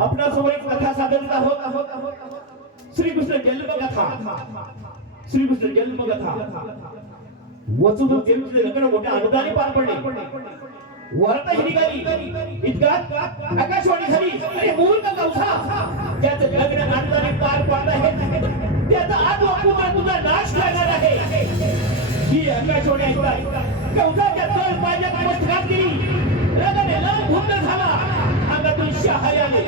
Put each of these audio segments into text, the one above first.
आपणा समोर एक कथा सादर आहोत. श्रीकृष्ण जन्मकथा. श्रीकृष्ण जन्मकथा. वचून देवचे लग्न मोठ्या आनंदाने पार पडले. वार्ता ही निघाली. इतकात आकाशवाणी झाली. अरे मूर्ख कंसा, त्याचं लग्न आनंदाने पार पडलं आहे, त्याचा आज वाकुमार तुझा नाश करणार आहे. ही आकाशवाणी ऐकला कंसाच्या तळ पायात मस्तकात गेली. रगने लाल भुंड झाला. अंगातून शहारे आले.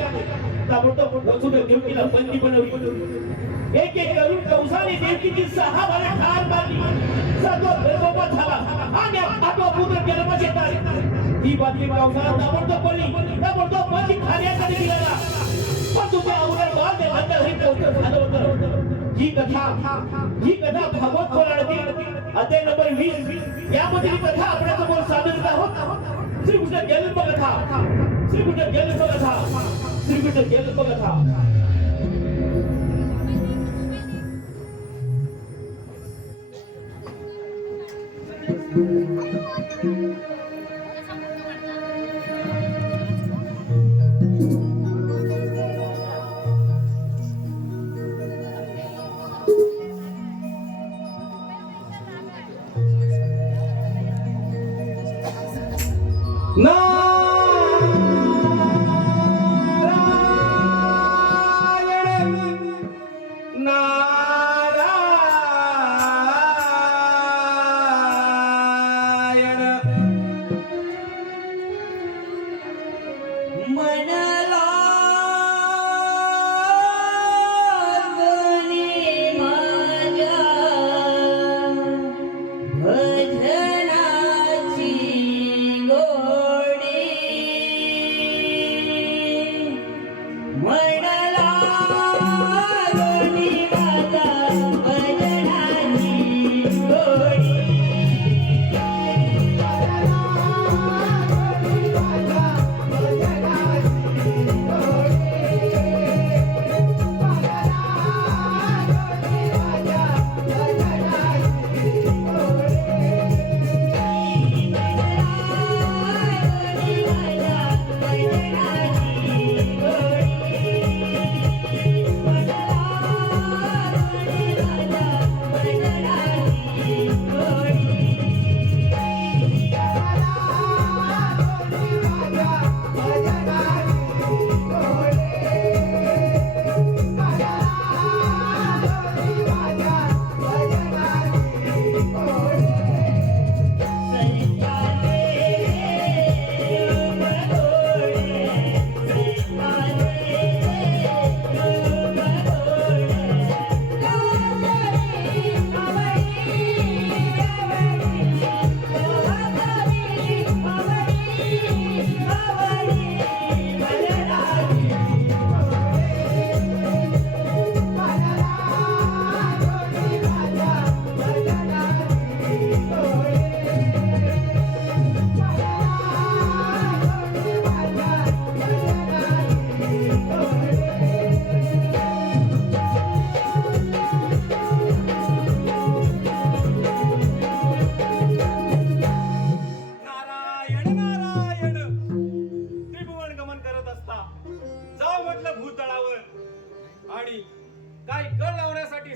ताबडतोब वचून देवकीला बंदी बनवली. एक एक करून कंसाने देवकीची 6 बारे ठार मारली. सर्व बेगोबत झाला आणि आठवा पुत्र जन्मास येतात. ही बातमी कंसाला ताबडतोब पडली. ताबडतोब माझी खाण्याकडे निघाला. पण तुझे अवघड बाळ देवाच्या घरी पोहोचत झालं होतं. ही कथा भागवत पुराणातील अध्याय नंबर 20 यामध्ये ही कथा आपल्यासमोर सादर करत आहोत. श्रीकृष्ण जन्मकथा. श्रीकृष्ण जन्मकथा. श्रीकृष्ण जन्मकथा.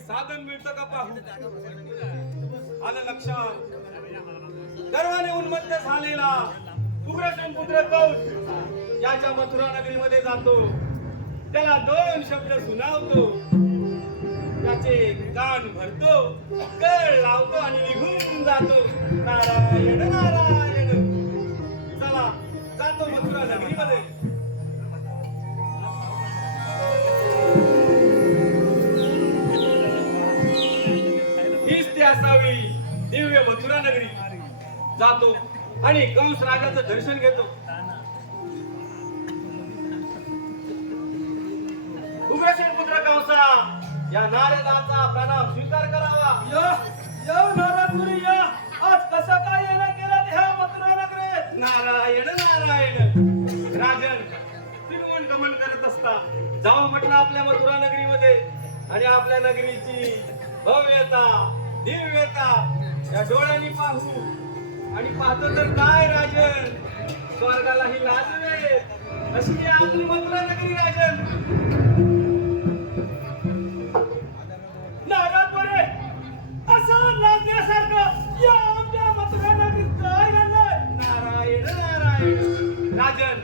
साधन मिळतं का पाहू. आलं लक्षात. गर्वाने उन्मत्त झालेला उग्रसेन पुत्र कौस याच्या मथुरा नगरीमध्ये जातो. त्याला 2 शब्द सुनावतो. त्याचे कान भरतो, कळ लावतो आणि निघून जातो. नारायण नारायण. चला जातो मथुरा नगरीमध्ये. जातो आणि कंस राजाचं दर्शन घेतो. उग्रसेन पुत्र कंसा, या नारदाचा प्रणाम स्वीकार करावा. या नारद मुनी या. आज कसा काय येणं केला ह्या मथुरा नगरीत? नारायण नारायण. राजन तिरुवन गमन करत असता जाऊ म्हटलं आपल्या मथुरा नगरीमध्ये आणि आपल्या नगरीची भव्यता दिव्यता या डोळ्यांनी पाहू आणि पाहतो तर काय राजन, स्वर्गालाही लाजवे अशी ही आपली मथुरा नगरी राजन. नारद मुनी, असं लाजण्यासारखं या आमच्या मथुरा नगरीत काय घडलंय? नारायण नारायण. राजन,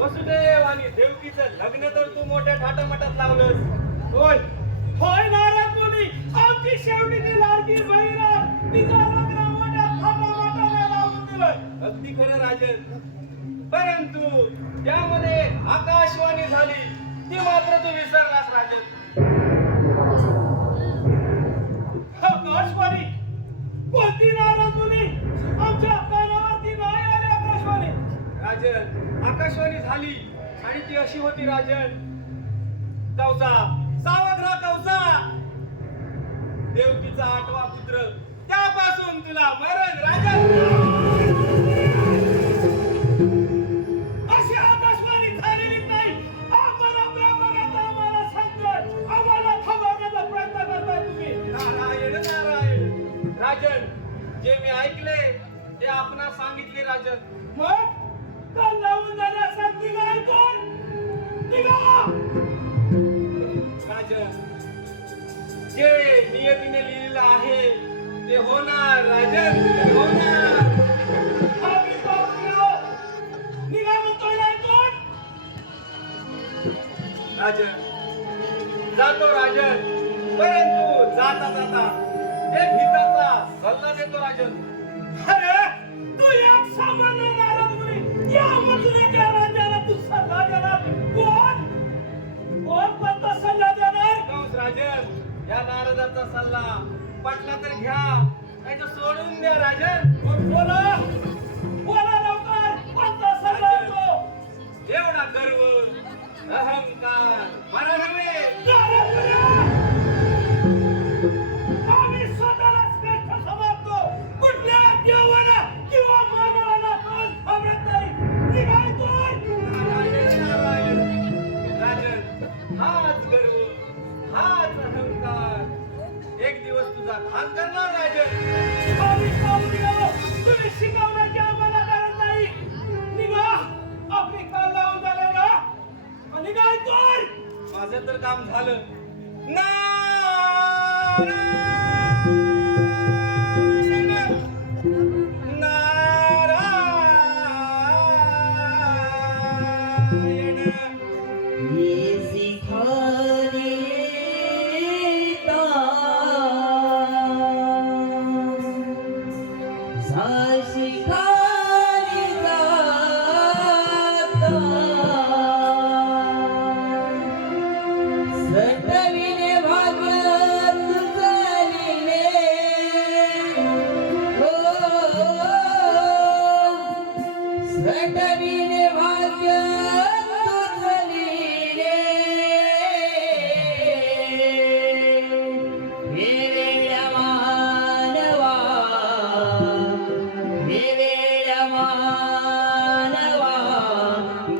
वसुदेव आणि देवकीचं लग्न तर तू मोठ्या थाटामाटात लावलंस. होय होय नारद मुनी, आमची शेवटीची लाडकी बहीण आहे. तिचा लग्न मोठ्या थाटामाटाने लावून दिलंय. अगदी खरं राजन, परंतु त्यामध्ये आकाशवाणी झाली ती मात्र तू विसरलास राजन. आकाशवाणी? कोणती नारद मुनी? आमच्या कानावरती नाही आली आकाशवाणी. राजन, आकाशवाणी झाली आणि ती अशी होती राजन. कौसा, सावध राहा कौसा. देवकीचा 8वा पुत्र, त्यापासून तुला मरण राजन. अशी आकाशवाणी झालेली नाही. आम्हाला ब्रह्मगाथा आम्हाला सांगतोय, आम्हाला थांबवण्याचा प्रयत्न करताय तुम्ही. नारायण नारायण. राजन, जे मी ऐकले ते आपणा सांगितले राजन. मग काल लावून जाण्यासाठी निघाय कोण? निघा! राजन, जे नियतीने लिहिलेलं आहे ते होणार राजन, ते होणार. आम्ही पाहून गेलो. निघा म्हणतोय नाही कोण? राजन, जातो राजन, परंतु जाता जाता एक हिताचा सल्ला देतो राजन. अरे तू एक सामान्य नारद मुनी, या मथुरेच्या राजाला तू सल्ला देणार? कोण कोण कोणता सल्ला देणार? कंस राजन, या नारदाचा सल्ला पटला तर घ्या, नाही तर सोडून द्या राजन. मग बोला बोला लवकर, कोणता सल्ला येतो? एवढा गर्व अहंकार मला नव्हे. नारद मुनी, आम्ही स्वतःलाच श्रेष्ठ समजतो. कुठल्या देवाला किंवा मानवाला पण घाबरत नाही. निघायचोय. नारायण नारायण. राजन, हाच गर्व, हाच अहंकार एक दिवस तुझा खान करणार राजन. आम्ही पाहून गेलो. तुम्ही शिकवण्याची आम्हाला गरज नाही. निघा. आपली काल लावून झाले ना. निघायचोय. माझं तर काम झालं. नारायण नारायण. ये सिखाने शिखाने सटविने भाग्य तुझलिले हो सटविने भाग्य तुझलिले हे वेड्या मानवा हे वेड्या मानवा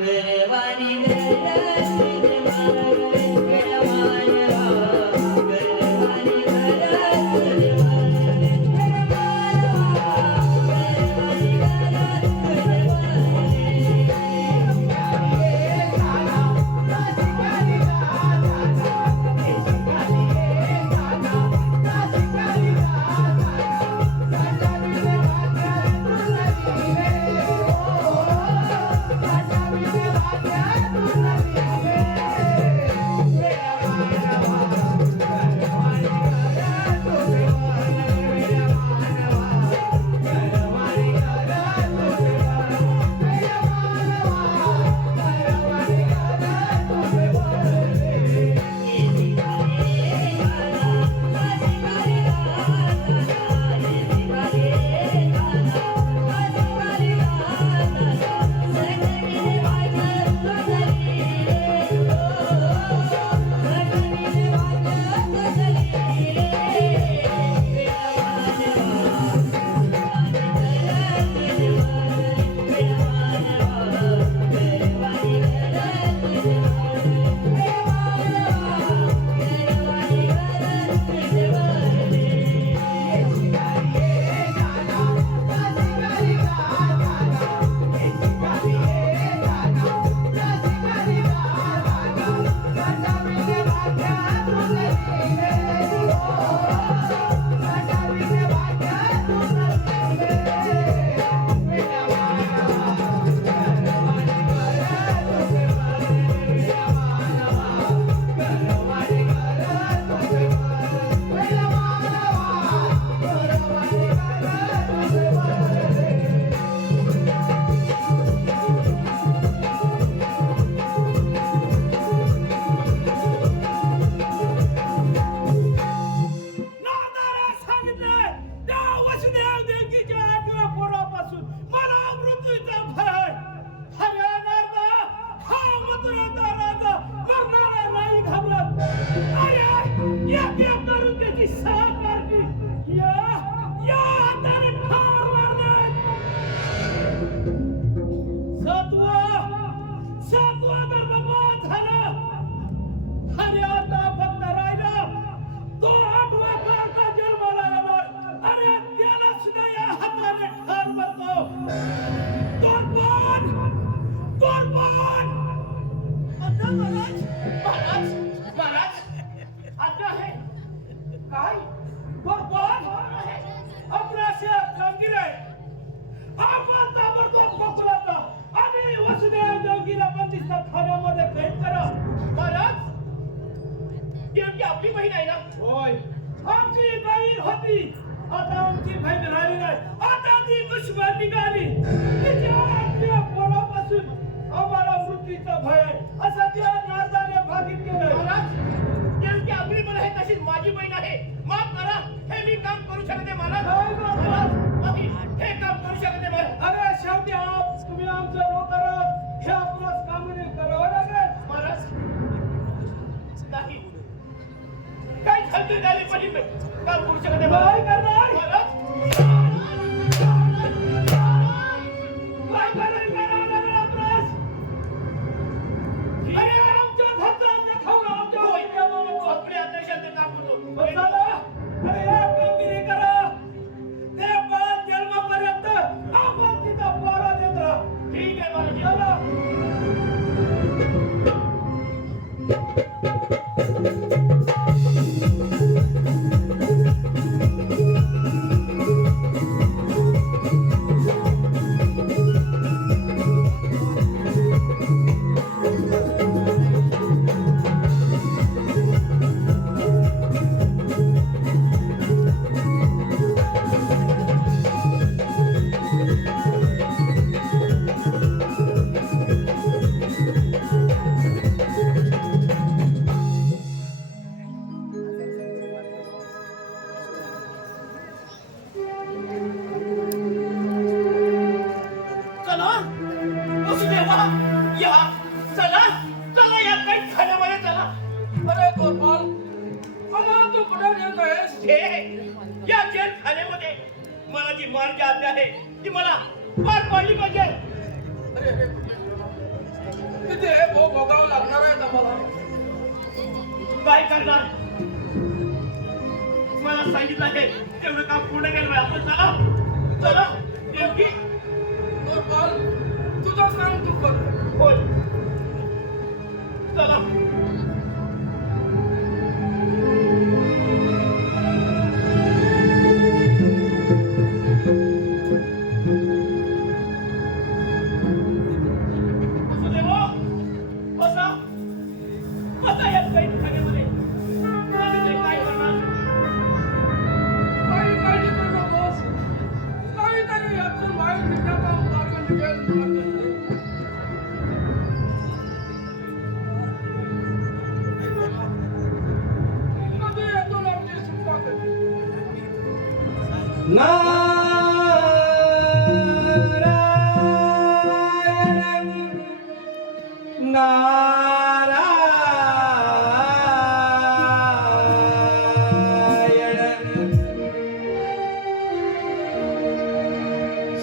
गर्वाने धरला वेड्या मानवा घाबरत अरे एक करून त्याची साथ मारली या हाताने ठार मारले सातवा गर्भपात झाला आणि आता फक्त राहिला तो 8वा कारचा जन्माला येणार अरे त्याला सुद्धा या हाताने ठार मारतो तोरपान आता महाराज आता आहे काय तोरपान अपराशी कामगिरी आहे आपण ताबडतोब पकडला आणि वसुदेव देवकीला बंदिस्त खान्यामध्ये कैद करा महाराज देवकी आपली बहीण आहे ना होय आमची बहीण होती आता आमची बहीण राहिली नाही आता ती दुश्मन निघाली तिच्या आपल्या पोरापासून आम्हाला मृत्यूचा भय आहे असं त्या नारदाने भाकीत केलं महाराज देवकी आपली पण आहे तशीच माझी बहीण आहे माफ करा हे मी काम करू शकते महाराज हे काम करू शकते महाराज अरे शेवटी तुम्ही आमचं नोकर हे आपणास कामगिरी करावं लागेल महाराज नाही काय खालती झाली पण काम करू शकते काय करणार महाराज काय करावं लागेल आपणास अरे आमच्या घरचा खाऊन आमच्या आपल्या आदेशाचे काम करतो अरे या कामगिरी करा ते बाळ जन्मापर्यंत आपण तिचा पारा देत राहा ठीक आहे मला चला वसुदेवा या चला या काही खाण्यामध्ये चला अरे गोपाल मला तू कुठे नेत आहेस या जेल खाण्यामध्ये मला जी मार्ग आज्ञा आहे ती मला पार पाडली पाहिजे अरे तिथे भोगावं लागणार आहे आम्हाला काय करणार मला सांगितलं आहे तेवढं काम पूर्ण केलं आपण चला देवकी गोपाल तुझं काम तू कर होय चला वसुदेवा बसा या काही खाण्यामध्ये काय करणार काही करू नकोस काहीतरी यातून बाहेर निघण्याचा मार्ग निघेल कधी यातून आमची सुटका कधी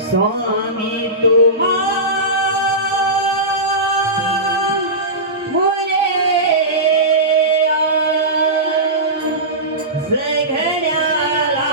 स्वामी मुले सगळ्याला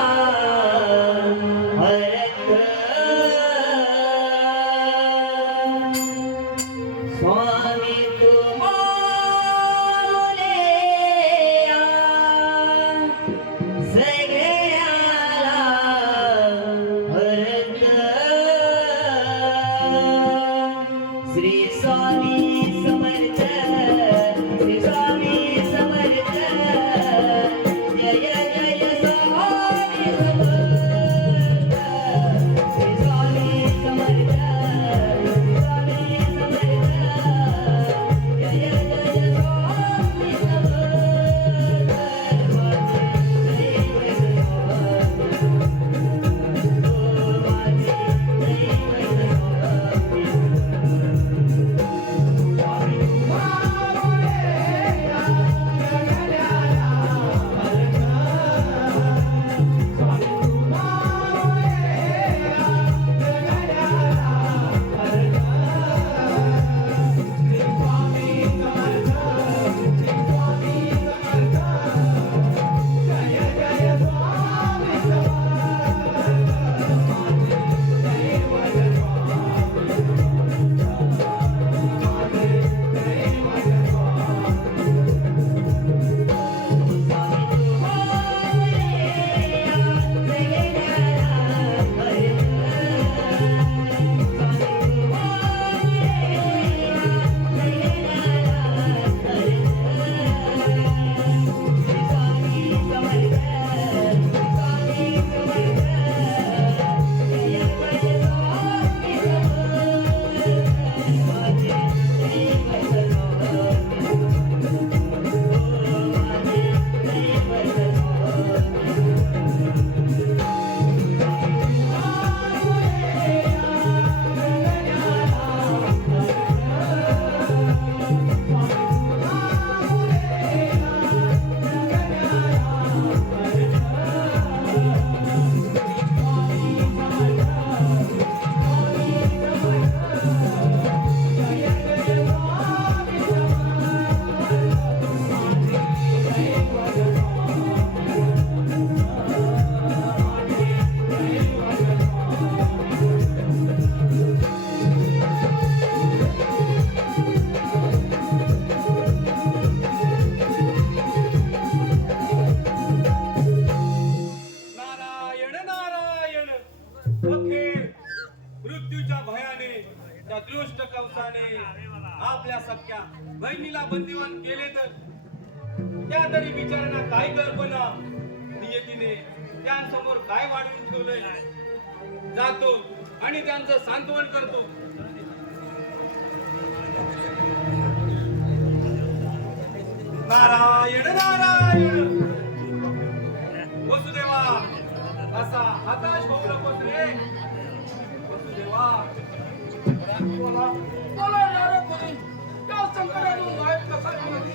बहिणीला बंदिवान केले तर त्या तरी बिचाऱ्यांना काय कल्पना नियतीने त्यांसमोर काय वाढवून ठेवलंय. जातो आणि त्यांचं सांत्वन करतो. नारायण नारायण. वसुदेवा असा हताश होऊ नकोस रे. वसुदेवा मला नारद मुनी त्या संकटातून बाहेर कसा झालाय.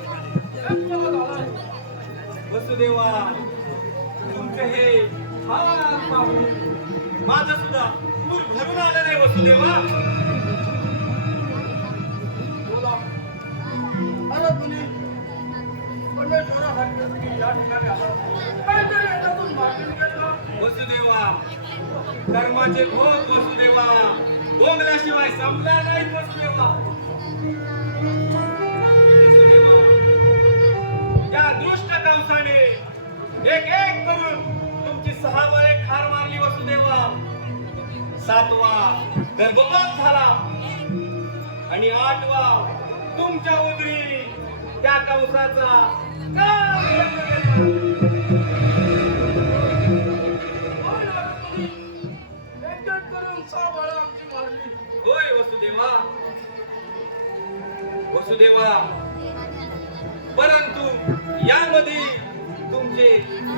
वसुदेवा तुमचे हे हाल पाहून माझं सुद्धा पूर भरून आलं रे वसुदेवा. बोला नारद मुनी परमेश्वरासाठी या ठिकाणी आला. काहीतरी याच्यातून मागणी केलं. वसुदेवा कर्माचे भोग वसुदेवा भोगल्याशिवाय संपला नाहीत वसुदेवा. वसुदेवा त्या दुष्ट कंसाने एक एक करून तुमची 6 बळे ठार मारली वसुदेवा. 7वा गर्भपात झाला आणि 8वा तुमच्या उदरी त्या कंसाचा काल जन्म घेतला. होय नारद मुनी, एक एक करून 6 बाळं आमची मारली. होय वसुदेवा. वसुदेवा परंतु यामध्ये तुमचे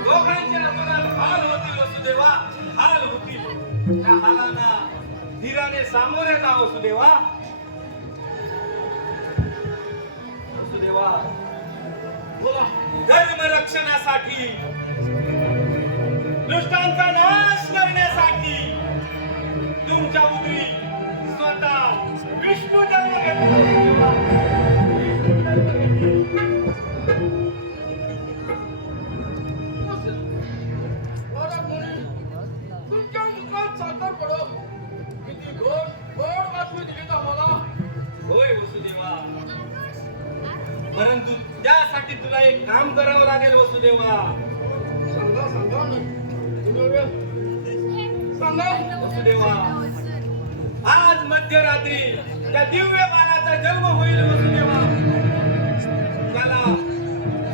दोघांचे अंगात हाल होतील वसुदेवा. हाल होतील. त्या हालांना धीराने सामोरे जा वसुदेवा. वसुदेवा बोला धर्म रक्षणासाठी दुष्टांचा नाश करण्यासाठी तुमच्या उदरी स्वतः विष्णू जन्म घेतला. विष्णू जन्म घेतला. नारद मुनी, तुमच्या मुखात साखर पडो. किती गोड गोड बातमी दिली आम्हाला. होय वसुदेवा. परंतु त्यासाठी तुला एक काम करावं लागेल वसुदेवा. सांगा सांगा ना. तुम्ही सांगा. वसुदेवा आज मध्यरात्री त्या दिव्य बाळाचा जन्म होईल वसुदेवा. त्याला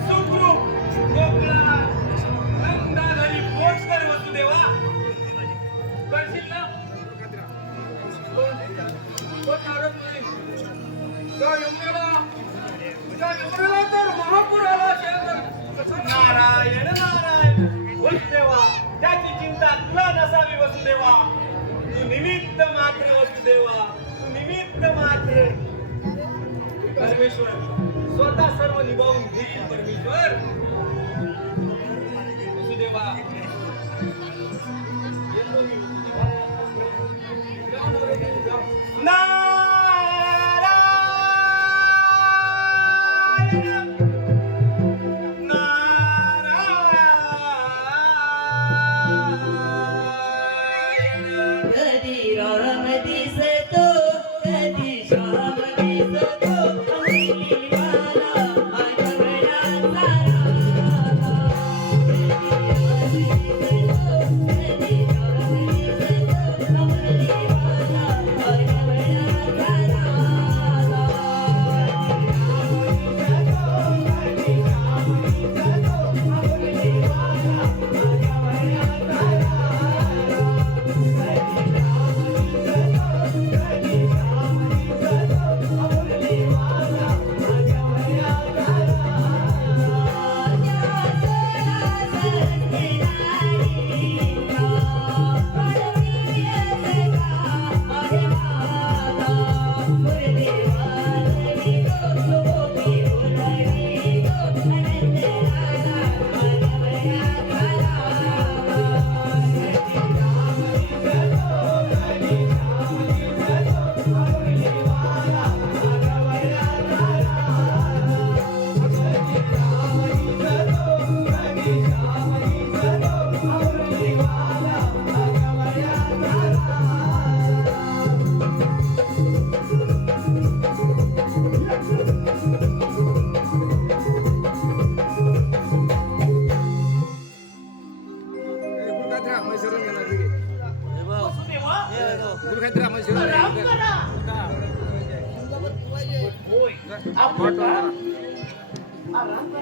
सुखरूप गोकुळा नंदाघरी पोच कर वसुदेवा. करशील ना. तो नारद मुनी, त्या यमुनेला तर महापूर आला असेल तर कसा नारायण नारायण. वसुदेवा त्याची चिंता तुला नसावी वसुदेवा. तू निमित्त मात्र वसुदेवा. तू निमित्त मात्र. परमेश्वर स्वतः सर्व निभावून घेईल परमेश्वर. वसुदेवा येतो मी वसुदेवा. कधी राम दिसतो कधी श्याम दिसतो. अंजली वाला आठवड्याला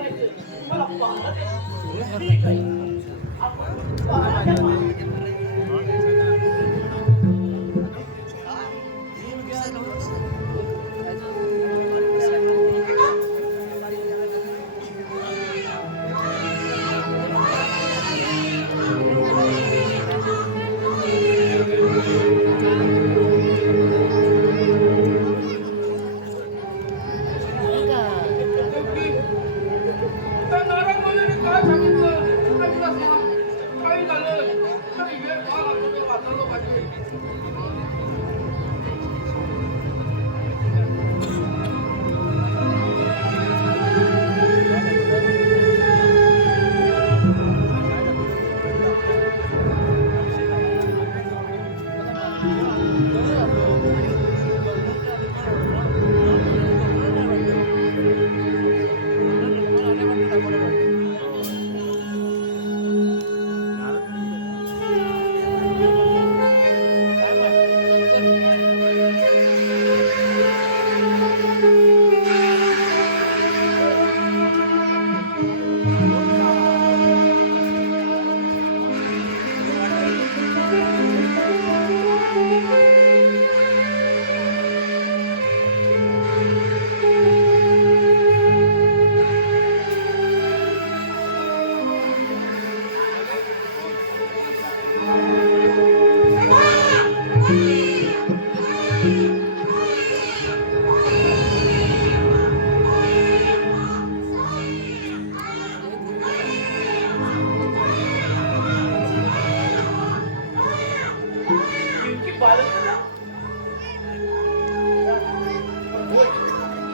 करायचं मला पाहणं दे. ठीक आहे आपण पाहणं द्या. त्या नारायण मुलीने काय सांगितलं तुला तुला सांग काही झालं तरी वेळ पाहा लागतो वाचवलं पाहिजे.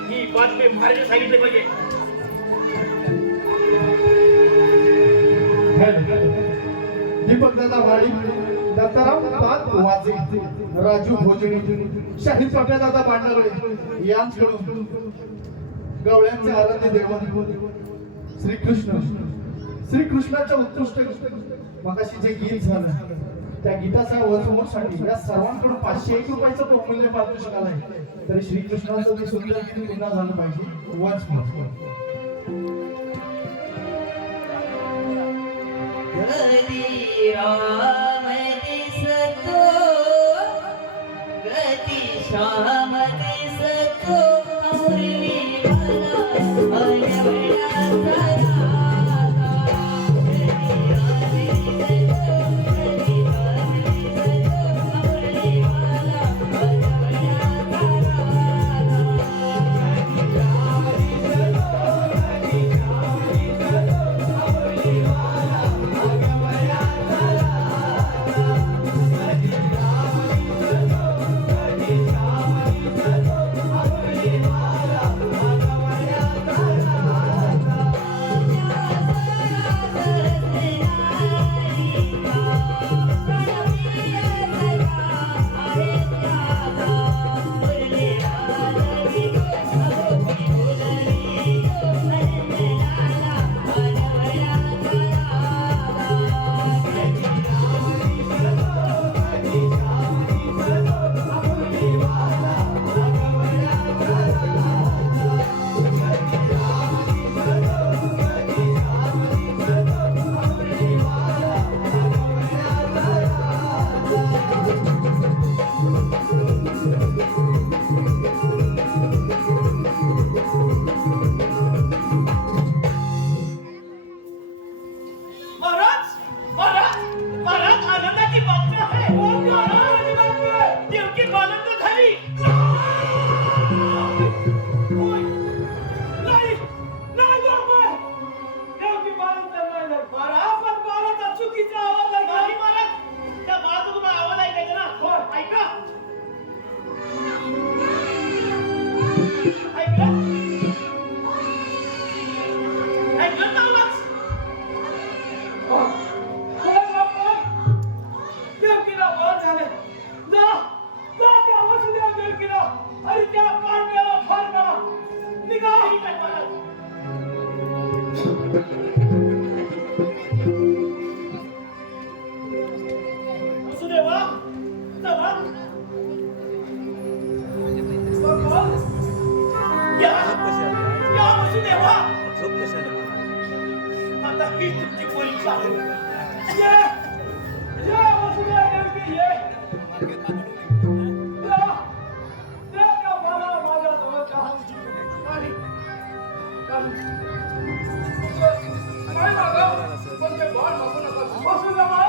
ही बातमी महाराज सांगितले पाहिजे. दीपक दादा वाडी, दत्ताराम पाद वाजे, राजू भोजनी, शाहीद पाट्या दादा पांढरवडे यांच्याकडून गवळ्यांचे आराध्य देव श्रीकृष्णाच्या उत्कृष्ट मगाशी जे गीत झालं त्या गीताच्या वचवूसाठी या सर्वांकडून 501 रुपयाचं बहुमूल्य पारितोषिक आलंय. तरी श्रीकृष्णाचं ते सुंदर गीत पुन्हा झालं पाहिजे. वन्स गती राम दिसतो, गती श्याम दिसतो, मुरली मला अयवळ्याचा रागा. गती राम दिसतो, गती राम दिसतो, मुरली मला अयवळ्याचा या वसुदेवा आता ही तुमची परीक्षा आहे. ये ये वसुदेव देवकी ये त्या बाळा माझ्या जवळच्या नाही काय मागा पण ते बाळ मागू नका वसुदेवा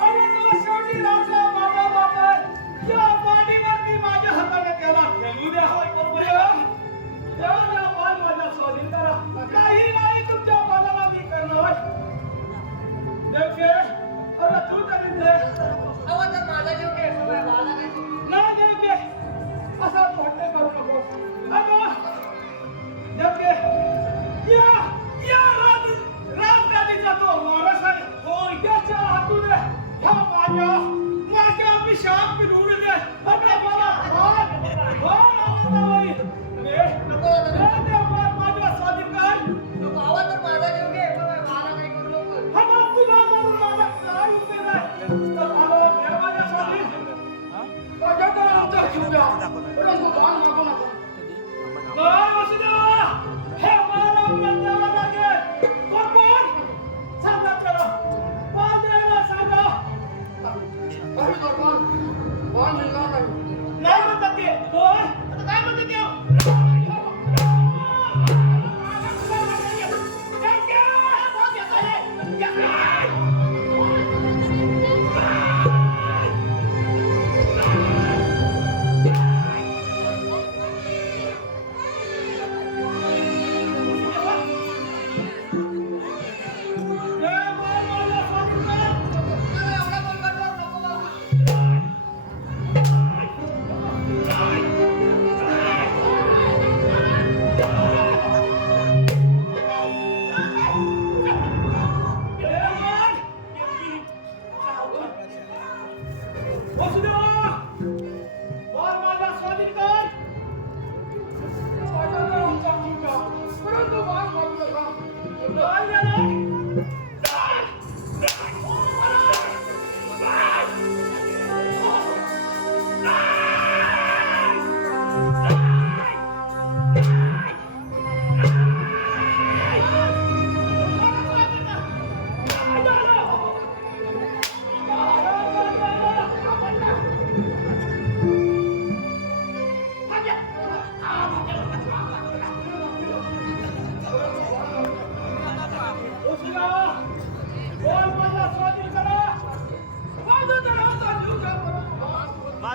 अरे तो शेवटी राजा बाबा बाबा त्या पाठीवरती माझ्या हाताने त्याला खेळू द्या बरोबर त्या बाळ माझ्या स्वाधीन करा काही नाही तुमच्या बाळाला मी करणार देवके अरे तू तरी दे अहो तर माझा जीव घे सगळ्या बाळाला काय नाही देवके असा मोठे करू नको अगं देवके या राजगादीचा तो वारस आहे हो याच्या हातून ह्या माझ्या अभिशाप पिढून दे आता मला माझ्या स्वाधीन काय अहो तर माझा जीव घे सगळ्या बाळाला काय करू नको हा तुला म्हणून मला काय उपयोग आहे तर मला माझ्या स्वाधीन माझ्या आमचा जीव द्या परंतु बाण मागू नका बाळ वसुदेवा हे बाळ आपल्या देवाला लागेल कोण सांगा चला पांढऱ्याला सांगा काही दरबार बाण मिळणार नाही म्हणतात ते कोण आता काय म्हणते ते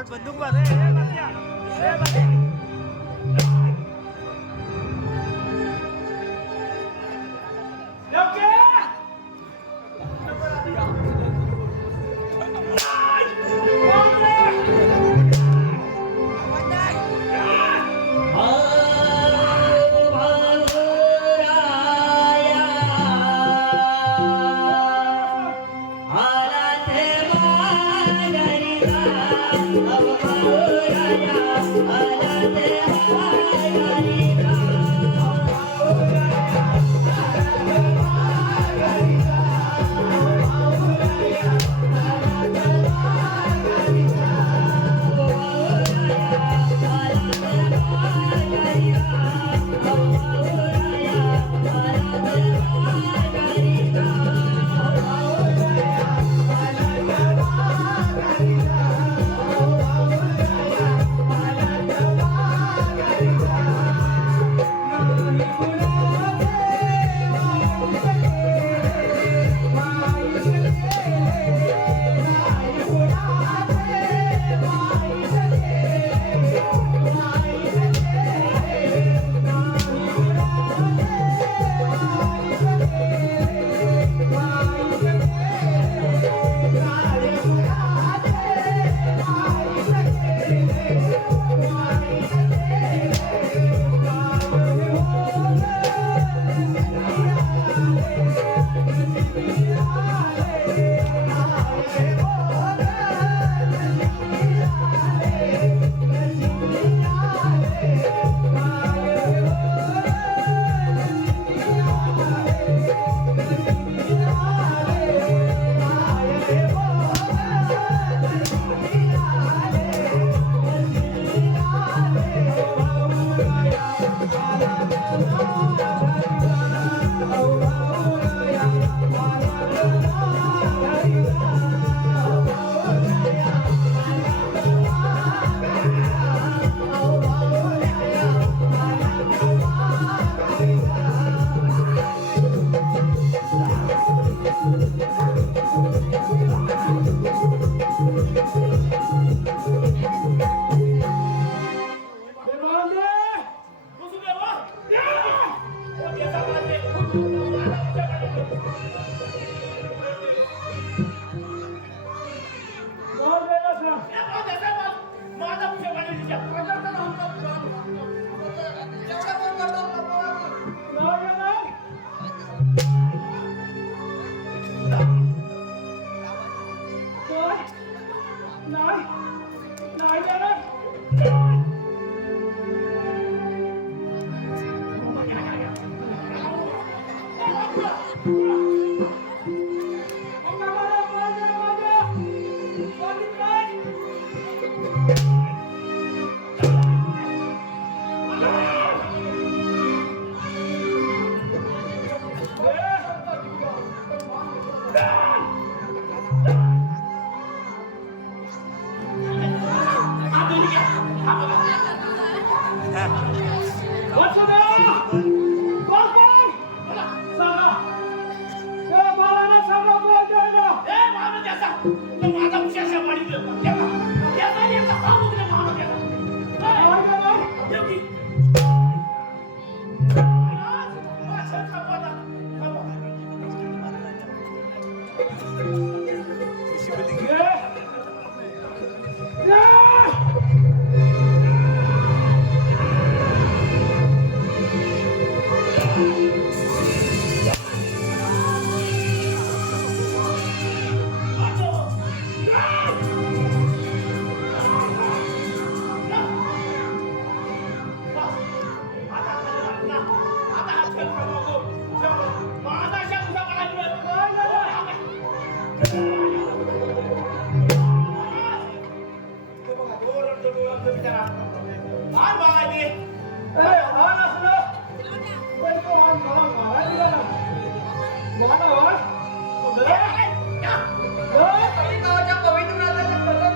बंदूक बाज आला नाही नाही देणार. गावाच्या पवित्र नाताच्या कलंकात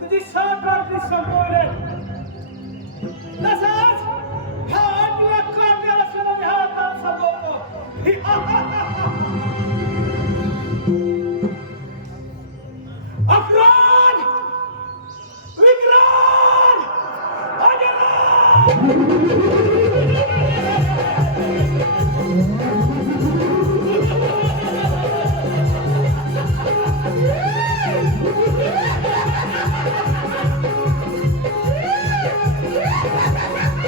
तुझी साखर संपवले तसाच हा आठवा काट्याला सुद्धा ह्या काम संपवतो अक्रान विक्रान Ha ha ha!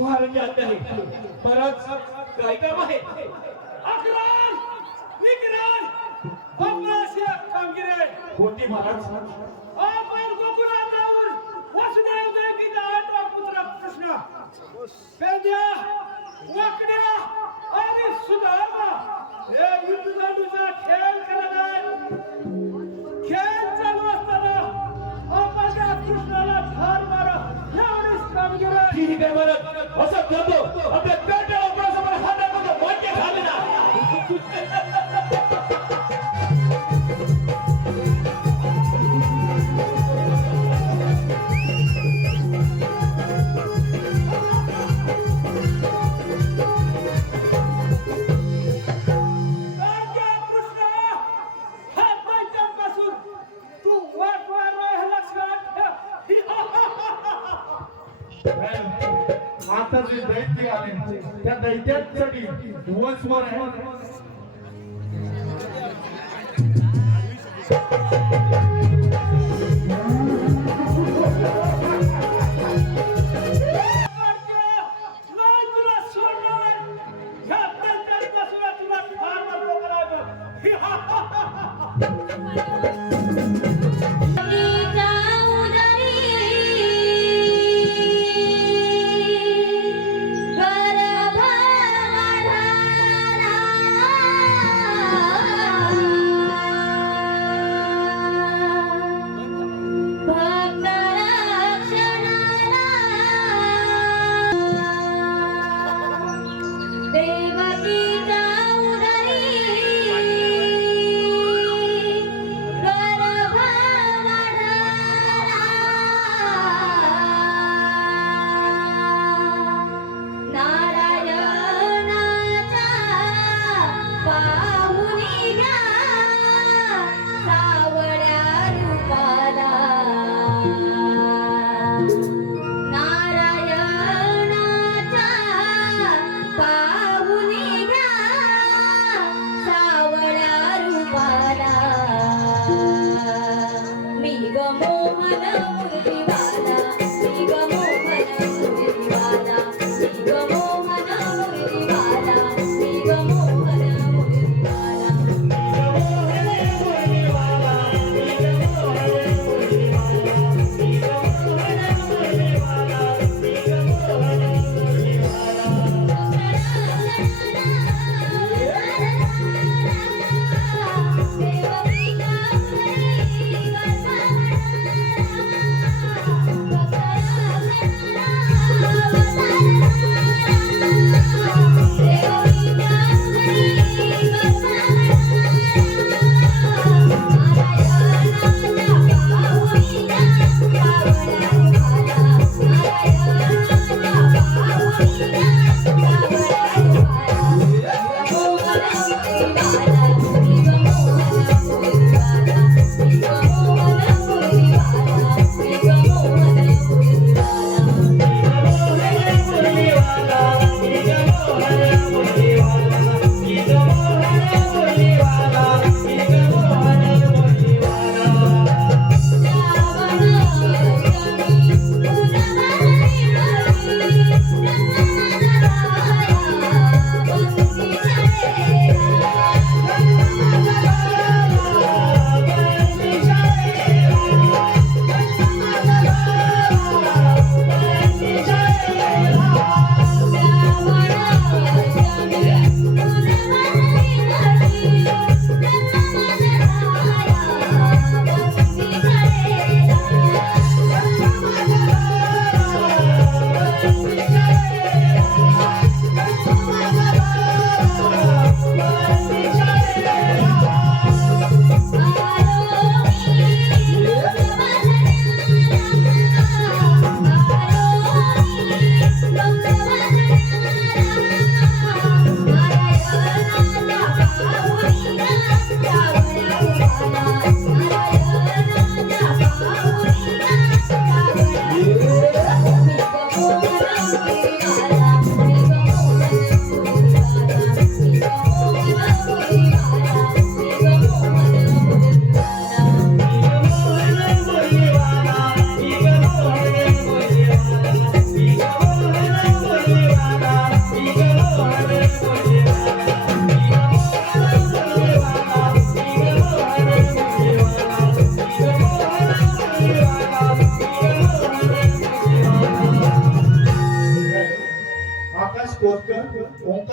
महाराज आज्ञा आहे. महाराज काय काम आहे? अकराल विक्राल अवनाशी कामगिरी आहे. कोणती महाराज? आपण गोकुळात जाऊन वसुदेव देवकीचा आठवा पुत्र कृष्ण पेंद्या वाकड्या आणि सुधामा हे विठ्ठलाचा खेळ करत आहेत. खेळ चालू असताना आपण त्या कृष्णाला ठार मारा एवढीच कामगिरी आहे. ठीक आहे महाराज. असं करतो आपल्या पेट्या समोर हात टाकतो मोठे झाले ना. राजा कृष्ण हा दैत्यांपासून तू वाचवायला हे लक्षात ठेव. आता जे दैत्य आले त्या दैत्यासाठी वंशवर आहे. नाही तुला सोडणार ह्या दैत्यांपासून तुला ठार मारलो करायचं.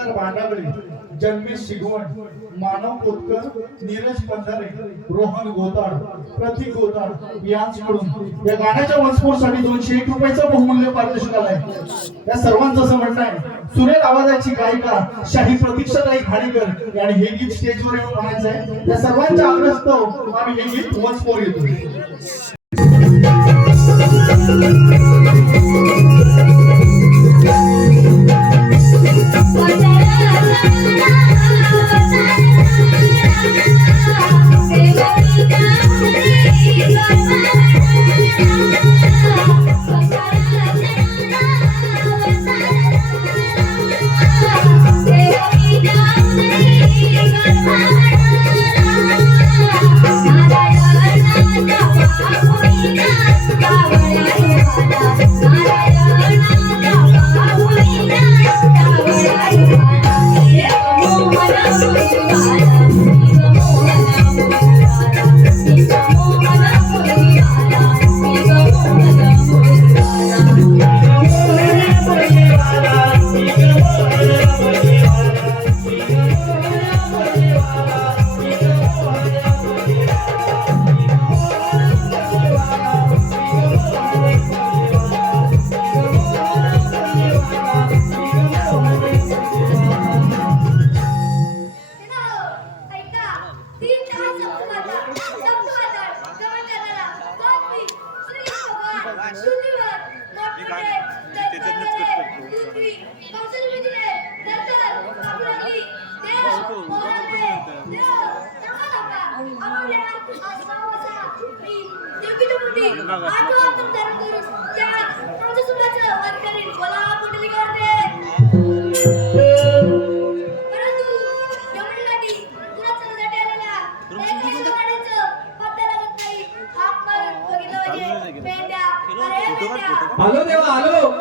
ओंकार भांडागळे, जन्मेश शिगवण, मानव कोतकर, नीरज पंधारे, रोहन गोताड, प्रतीक गोताड यांच्याकडून या गाण्याच्या वंशपूरसाठी 201 रुपयाचं बहुमूल्य पारितोषिक आलंय. या सर्वांचं असं म्हणणं आहे, सुरेल आवाजाची गायिका शाही प्रतीक्षाताई घाणेकर आणि हे गीत स्टेजवर येऊन म्हणायचं आहे. या सर्वांच्या आग्रहास्तव आम्ही हे गीत वंशपूर येतोय. आलो देवा आलो.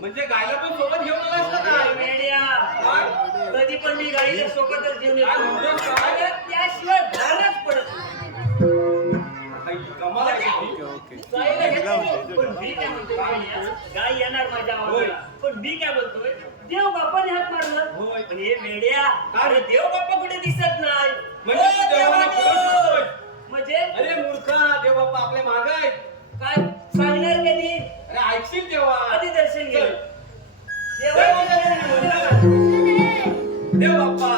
म्हणजे गायला पण सोबत घेऊन आलास का काय? कधी पण मी गाईला सोबतच घेऊन येतो. आणि त्याशिवाय भानच पडत नाही. कमाल आहे. गाईला घेतो, पण मी काय म्हणतोय मेंढ्या, गाय येणार माझ्या आवाजाला. पण मी काय बोलतोय, देव बापाने हात मारलं. होय. पण हे मेंढ्या, अरे देव बाप्पा कुठे दिसत नाही. म्हणजे तू देवाला पुढं ठेवतोय. म्हणजे अरे मूर्खा, देव बाप्पा आपल्या मागे आहेत. काय सांगणार कधी? अरे ऐकशील तेव्हा. कधी दर्शन घेऊ? चल. देव बाप्पा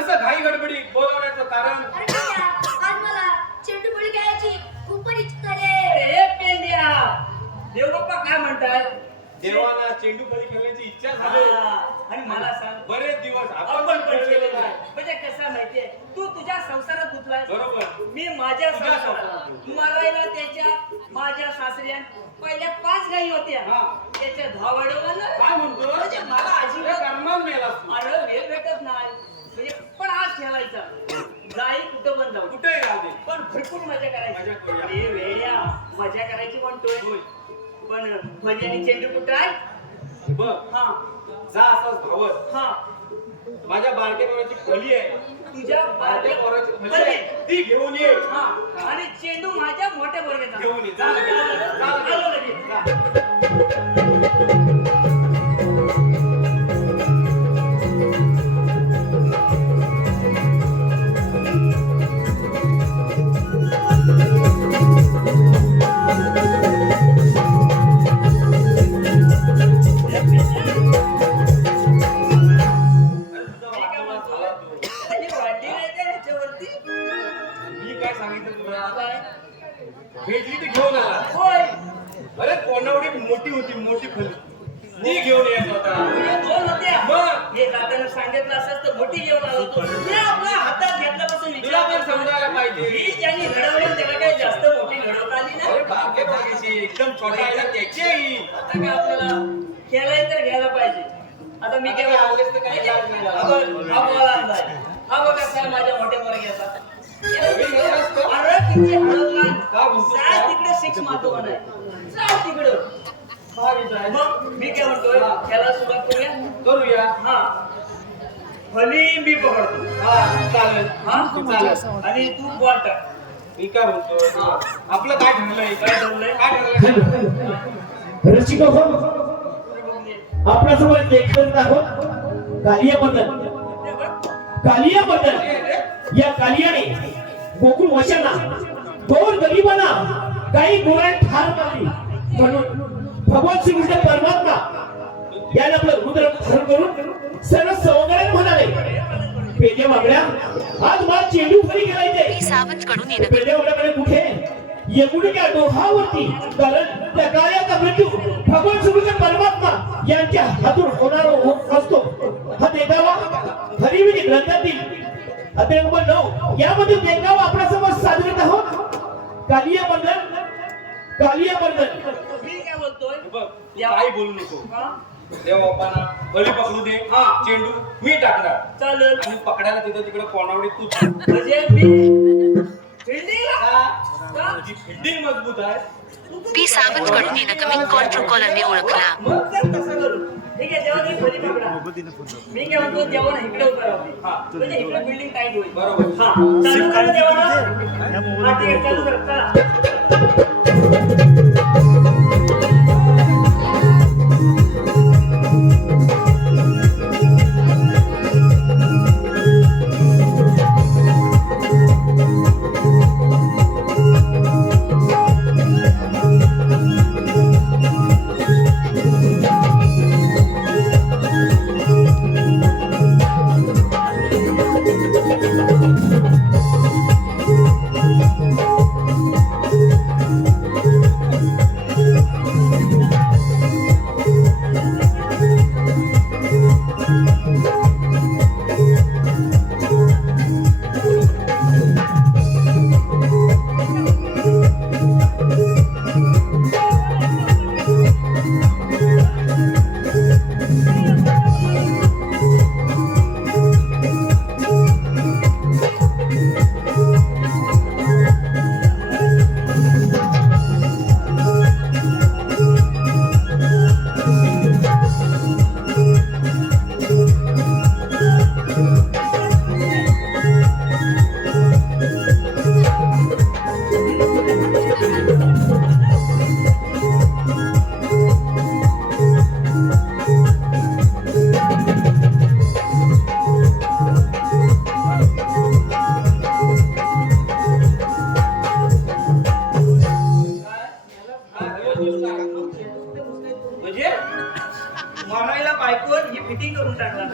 असं घाई गडबडीत बोलवण्याचं कारण अरे भैया, आज मला चेंडू गोळी खेळायची खूप इच्छा झाली. हे पेंड्या, देवबाप्पा काय म्हणतात देवाला चेंडू फळी खेळण्याची इच्छा झाली आणि मला सांग बरेच दिवस आपण पण केलेलं आहे. म्हणजे कसं आहे माहितीये तू तुझ्या संसारात गुंतलाय बरोबर मी माझ्या तुझ्या संसारात मरायला त्याच्या माझ्या सासऱ्यान पहिल्या 5 गायी होत्या हा. त्याच्या धावडवाला काय म्हणतो म्हणजे मला अजिबात कर्मात मेलास तू. अरे वेळ भेटत नाही म्हणजे पण आज खेळायचा गाई कुठं पण जाऊ कुठेही राहू दे पण भरपूर मजा मजा करायची करूया. ए वेड्या मजा करायची म्हणतोय होय. पण भजी आणि चेंडू कुठं आहे बघ हा जा असाच धावत हा माझ्या बारक्या पोराची फळी आहे तुझ्या बारक्या पोराची फळी आहे भजी. ती घेऊन ये हा आणि चेंडू माझ्या मोठ्या बरोबर घेऊन ये जा लगेच. जा लगेच. जा. मी काय म्हणतो ही वाढली नाही का ह्याच्यावरती मी काय सांगितलं तुला काय भेटली ती घेऊन आला होय अरे कोणावडी मोठी होती मोठी फळी ती घेऊन येत होता हे दोन होत्या मग? हे दादानं सांगितलं असंच तर मोठी घेऊन आलो होतो मी आपल्या हातात घेतल्यापासून तुला पण विचार समजायला पाहिजे ही ज्यांनी घडवली त्याला काही जास्त मोठी घडवता आली नाही अरे बारके पोराची एकदम छोटा आहे ना त्याची आता काय आपल्याला खेळायला तर घ्यायला पाहिजे आता मी काय आता आवडेल तर काही इलाज नाही झाला. हा बघा अंदाज. हा बघा काय माझ्या मोठ्या पोरग्याचा अरे किती हळवला का म्हणतोस जा का? तिकडे 6 मारतो म्हणाय जा तिकडं हा विचार मग मी काय म्हणतोय खेळायला सुरुवात करूया करूया हा भली मी पकडतो हा चालेल हा चालेल आणि तू बॉल टाक मी काय म्हणतो आपलं काय ठरलंय काय ठरलंय? काय ठरलंय रसिक हो आपल्या समोर एक करत आहोत कालिया बदल कालिया बदल या कालियाने गोकुळ वशांना दोर गरिबांना काही गोळ्या ठार मारली म्हणून भगवान श्रीकृष्ण परमात्मा याने आपलं रुद्र धारण करून सर्व सवंगड्यात म्हणाले पेल्या वागड्या आज मला चेंडू फरी खेळायचे सावंतकडून येणं पेल्या वागड्याकडे कुठे येगुडीच्या डोहावरती कारण त्या काळ्याचा मृत्यू भगवान श्रीकृष्ण परमात्मा यांच्या हातून होणार असतो हा देखावा हरिविधी ग्रंथातील अध्याय नंबर 9 यामध्ये देखावा आपल्यासमोर सादर करत आहोत कालिया बंधन मी काय बोलतोय बघ तू काही बोलू नको हा? देव बापांना बळी पकडू दे चेंडू मी टाकणार चालेल आणि पकडायला तिथं तिकडे कोणावडी तू म्हणजे मी फिल्डिंगला का? तुझी फिल्डिंग मजबूत आहे पी सावंतकडून इनकमिंग कॉल ट्रू कॉलरने ओळखला मग तर तसं करू ठीक आहे जेव्हा तुम्ही भली पकडा मी काय म्हणतो जेव्हा इकडे उभं राहते म्हणजे इकडे बिल्डिंग टाईट होईल बरोबर हा चालू करा जेव्हा हा ठीक आहे चालू करा चला म्हणजे मरायला बायको ही फिटिंग करून टाकला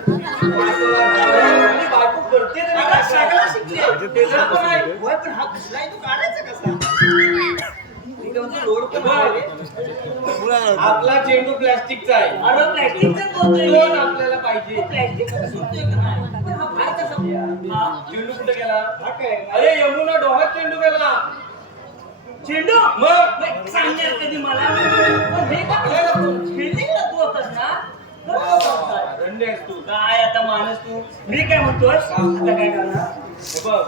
बायको करते तरी आता काय? सगळं शिकले त्याचं पण आहे. होय, पण हा घुसलाय तो काढायचा कसा काय म्हणतो लोड पण आहे रे. आपला चेंडू प्लास्टिकचा आहे. अरे प्लॅस्टिकचं बोलतोय मी. दोन आपल्याला पाहिजे. प्लॅस्टिक सुटतोय का नाही? पण हा फार कसा हा? चेंडू कुठे गेला? हा काय? अरे यमुना डोहात चेंडू गेला. चेंडू मग? नाही, सांगणार कधी मला पण हे काय फिल्डिंगला तू होतास ना तर तू होतास. दंडे आहेस तू. काय आता माणूस तू मी काय म्हणतोय आता काय करणार हे बघ,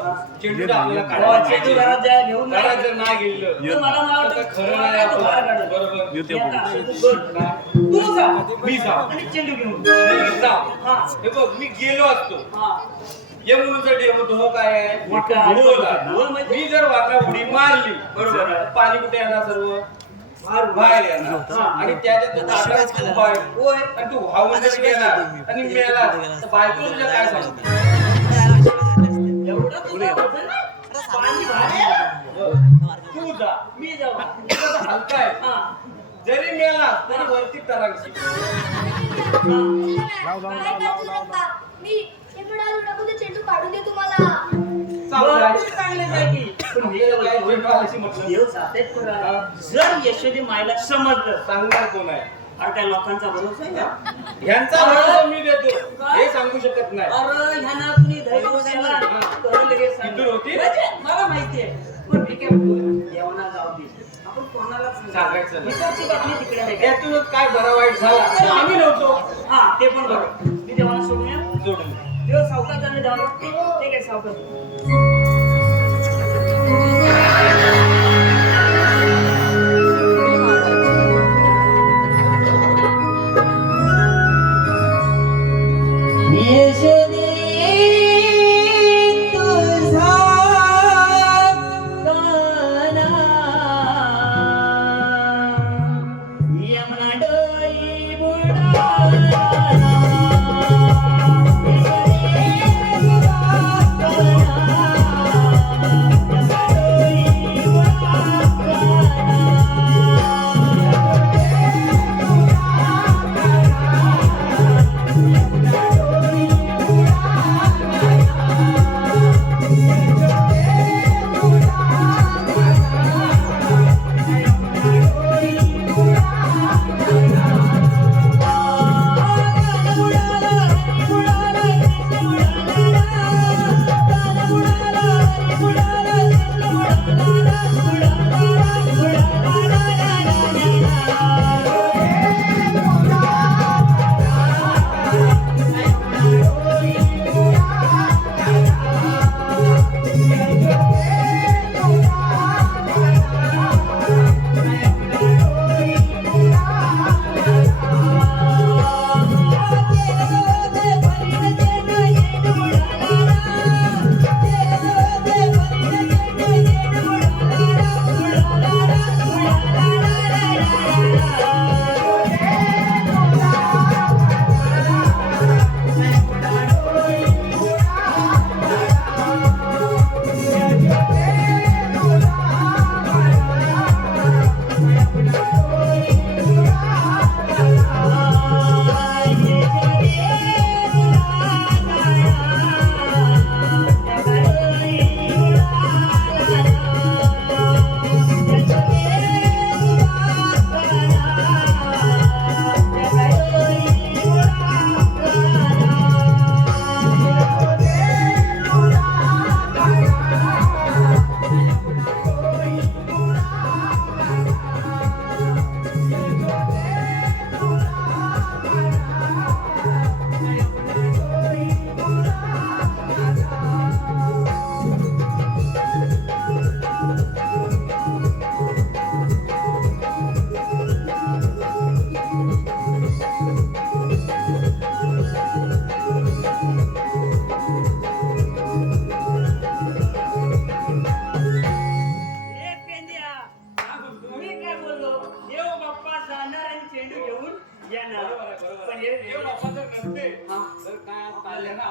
चेंडू आपल्याला हो, काढायला चेंडू पाहिजे. घरात जा घेऊन जा. घरात जर नाही गेलं तर मला वाटतं तर खरं नाही तो बाहेर आपलं. काढेल. बरोबर. येता, तू जा मी जा. आणि चेंडू घेऊन मी जा. हा. हे बघ मी गेलो असतो. हा यमुनाचा डेमो तो काय आहे? मग काय? ढोल आहे. ढोल म्हणजे? मी जर वाकला उडी मारली बरोबर आहे. पाणी कुठे येणार? सर्व बाहेर येणार. हा. आणि त्याच्यात तो तांदळाचा खूप आहे. होय. आणि तू वाहून जर गेला आणि मेला तर बायको तुझ्या काय सांगते? एवढं तुझं होतं ना? पाणी बाहेर आहे. तू जा. मी जाऊ तुझा हलका आहे. हा जरी मेला तरी वरती तरंगशी. चेंडू काढून दे तुम्हाला. भरपूर चांगले जागी. पण मी काय काय बोलतो, जेवणाशी म्हटलं. देव जातेच कोणाला. जर यशोदी मायला समजलं सांगणार कोण आहे? अरे काय लोकांचा भरोसा आहे का? ह्यांचा भरोसा मी देतो. हे सांगू शकत नाही. अरे ह्याना कुणी धैर्य उचलला हा. तर लगेच सांग. किती होती? म्हणजे मला माहितीये पण मी काय बोलतो, देवाना जाऊ दे आपण कोणालाच सांगायचं नाही. इकडची बातमी तिकडे नाही का? यातूनच काय बरा वाईट झाला तर आम्ही नव्हतो. हा ते पण बरोबर. मी देवाला सोडून या सोडून देव सावकाश जाणे देवाला ठीक आहे सावकाश.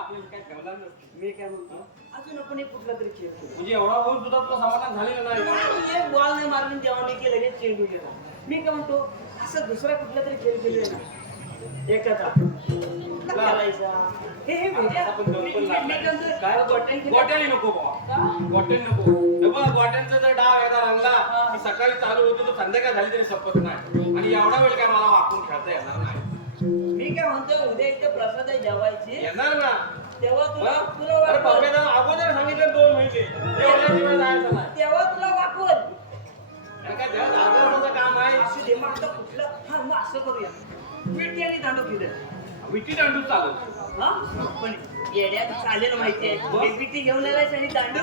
मी काय म्हणतो अजून आपण एक कुठला तरी खेळ खेळू. म्हणजे एवढा होऊन सुद्धा तुला समाधान झालेलं नाही. आणि एक बॉल नाही मारून जेव्हा मी केलं लगेच चेंडू गेला. मी काय म्हणतो असं दुसरा कुठला तरी खेळ खेळूया ना एकाचा खेळायचा. हे म्हणजे आपण दोन पण लागणार. मी काय म्हणतो, काय? गोट्यान खेळ- गोट्याने नको बुवा. का? गोट्याने नको. हे बघ, गोट्यांचा जर डाव एकदा रंगला की सकाळी चालू होतो तो संध्याकाळ झाली तरी संपत नाही आणि एवढा वेळ काय मला वाकून खेळता येणार नाही. मी काय म्हणतो उद्या इथे प्रसाद आहे जेवायची येणार ना. तेव्हा तुला हा? तुला अरे वाकवल. पप्पाला अगोदर सांगितलं 2 महिने एवढ्याशिवाय जायचं नाही. तेव्हा तुला वाकवल. अरे काय त्या दादाचं काम आहे. असू दे मग आता कुठलं हा मग असं करूया विटी आणि दांडू खेळ विटी दांडू चालत. हा पण येड्यात चालेल माहिती बरं. आहे विटी घेऊन आलायस आणि दांडू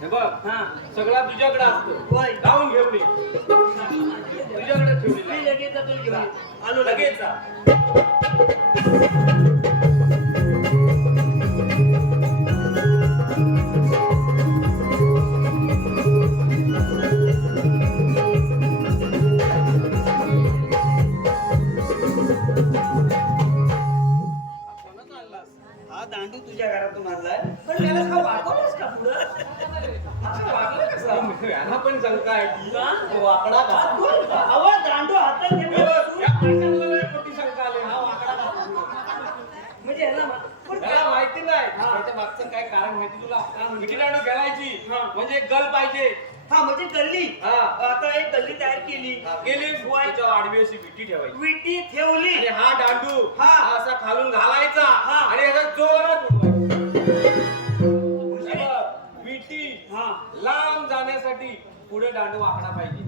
हे बघ हा सगळा तुझ्याकडे असतो. होय. जाऊन घेऊन ये. तुझ्याकडे ठेवलेला मी आहे. लगेच जातो आणि घेऊन येतो. आलो लगेच लगेच जा. कोणाचा आणलास? हा दांडू तुझ्या घरातून आणलाय पण त्याला हा वाकवलास का पुढं असं वाकलं कसं? यांना पण शंका आहे की का? तो वाकडा कसा? अहो दांडू हातात हे घेऊन बघ, या माणसाला लय मोठी शंका आली. हा वाकडा कसा? म्हणजे ह्याला पण त्याला माहिती नाही त्याच्या मागचं काय कारण माहिती तुला? विटी दांडू खेळायची म्हणजे एक गल पाहिजे. हा म्हणजे गल्ली हा. आता एक गल्ली तयार केली गेली त्याच्यावर आडवी अशी विटी ठेवायची विटी ठेवली आणि हा दांडू हा. असा खालून घालायचा हा. आणि असा जोरात उडवायचा. म्हणजे हे बघ, विटी हा लांब जाण्यासाठी पुढे दांडू वाकडा पाहिजे.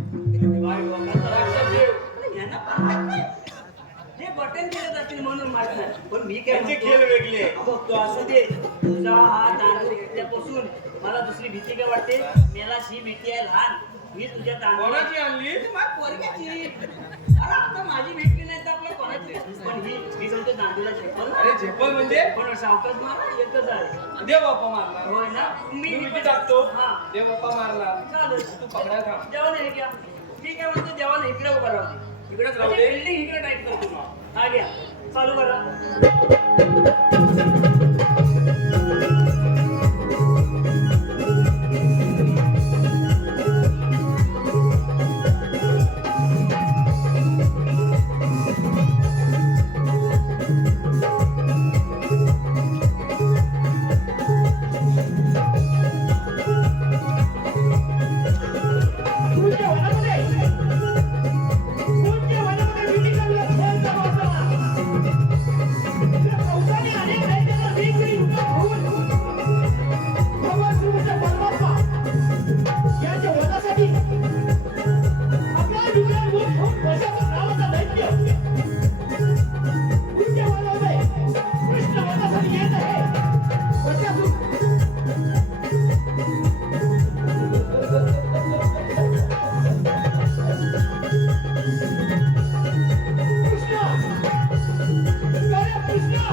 काय लोकांचं लक्षात ठेव. पण यांना पण माहित नाही. हे बटन केले जातील म्हणून माहित नाही पण मी काय त्यांचे म्हणतो, खेळ वेगळे. अहो, तो असू दे तुझा हा दांडू घेतल्यापासून मला दुसरी भीती काय वाटते मेला ही भीती आहे लहान मी तुझ्या दांडू कोणाची आणली? माझ्या पोरग्याची अरे आता माझी भेटली नाही तर आपल्या कोणाची पण ही मी सांगतो दांडूला झेपल अरे झेपल म्हणजे पण सावकाश मारा एकच आहे देव बाप्पा मारला. होय ना मी विटी टाकतो हा देव बाप्पा मारला. चालेल तू पकडायला थांब. जेवण आहे घ्या मी काय म्हणतो जेवण इकडे उभा राहू दे इकडेच राहू दे. बिल्डिंग इकडे टाईप करतो मग. हा घ्या चालू करा कृष्णा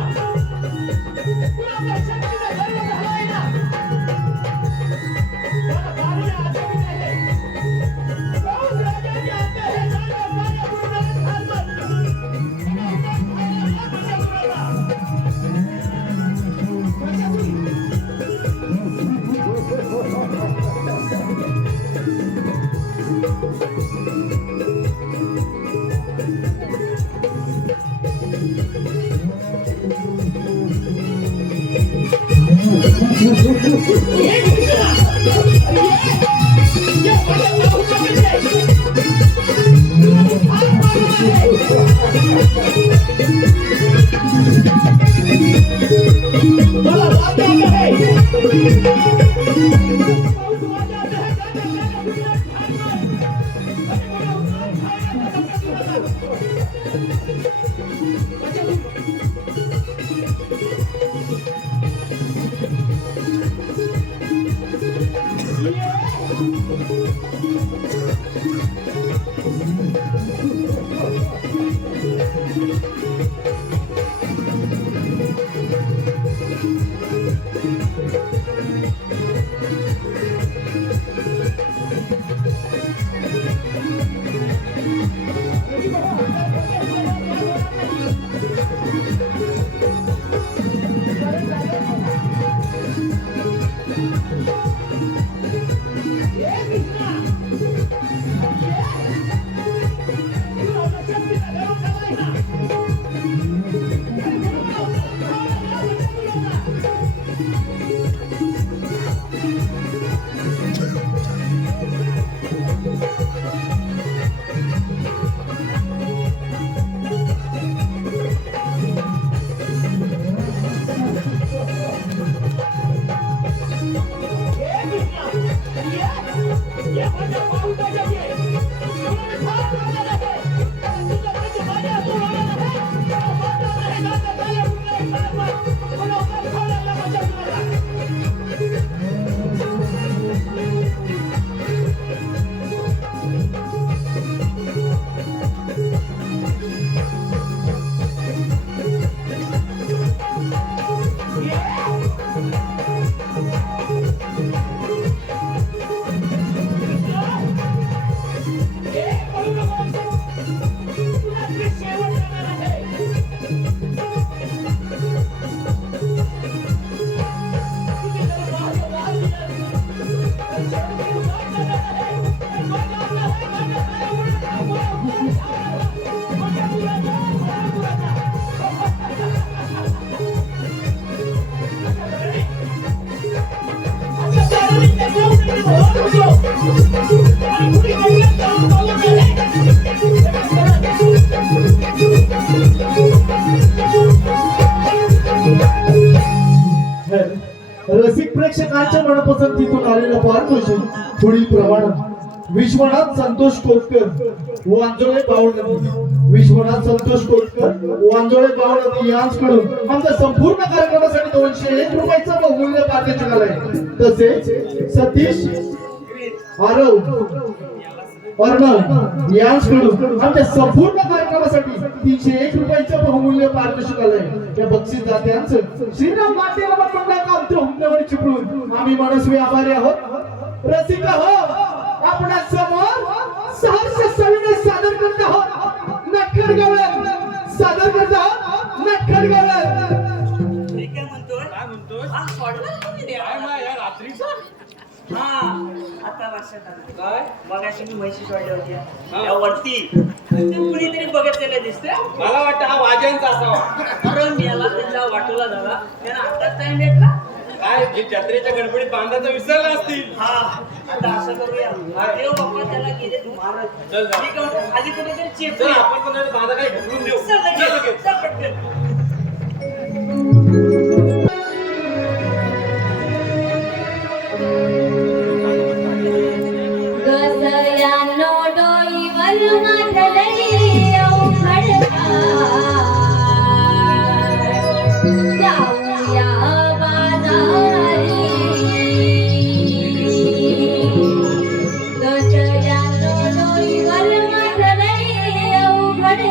ये माझ्या पाऊलाच्या ये. तुला ठाक होणार आहे. तुझं माझ्या माझ्या होणार आहे. माझा नाही माझा काय उरलंय काय तुला खायला माझ्या तुला. रसिक प्रेक्षकांच्या मनपसंतीतून आलेला पारितोषिक पुढील प्रमाणे विश्वनाथ संतोष कोतकर वांजोळे गावनदी. विश्वनाथ संतोष कोतकर वांजोळे गावनदी यांच्याकडून आमच्या संपूर्ण कार्यक्रमासाठी 201 रुपयाचं बहुमूल्य पारितोषिक आलंय. तसेच सतीश अर्णव यांच्याकडून आमच्या संपूर्ण कार्यक्रमासाठी 301 रुपयाचं बहुमूल्य पारितोषिक आलंय. या बक्षीस दात्यांचं श्रीराम मातेला आमच्या हुंड्यावर चिपळून आम्ही मनस्वी आभारी आहोत. रसिका हो, आपल्या समोर सहर्ष सविनय सादर करत आहोत नटखट गवळण. सादर करत आहोत नटखट गवळण. मी काय म्हणतोय काय म्हणतोस हा सोडला तुम्ही काय देवा. मा या रात्रीचा हा आता लक्षात आलं. काय मगाशी मी म्हैशी सोडल्या होत्या हा. त्या वरती ते कुणीतरी बघितलेलं दिसतंय. मला वाटतं हा वाज्यांचा असावा. अरे मेला त्यांचा वाटोला झाला त्यानं आताच टाइम भेटला. काय हे जत्रेच्या गणपतीत बांधायचं विसरला असतील. हा आता असं करूया देव बाप्पा त्याला गेले मारत. चल जा. ठीक आहे आधी कुठेतरी चेप चल आपण पण जरा बांधा काही ढकलून देऊ. चल लगेच. पटकन. गसयानो डोईवर मांडलई अवघड जाऊया बाजारी. गसयानो डोईवर मांडलई अवघड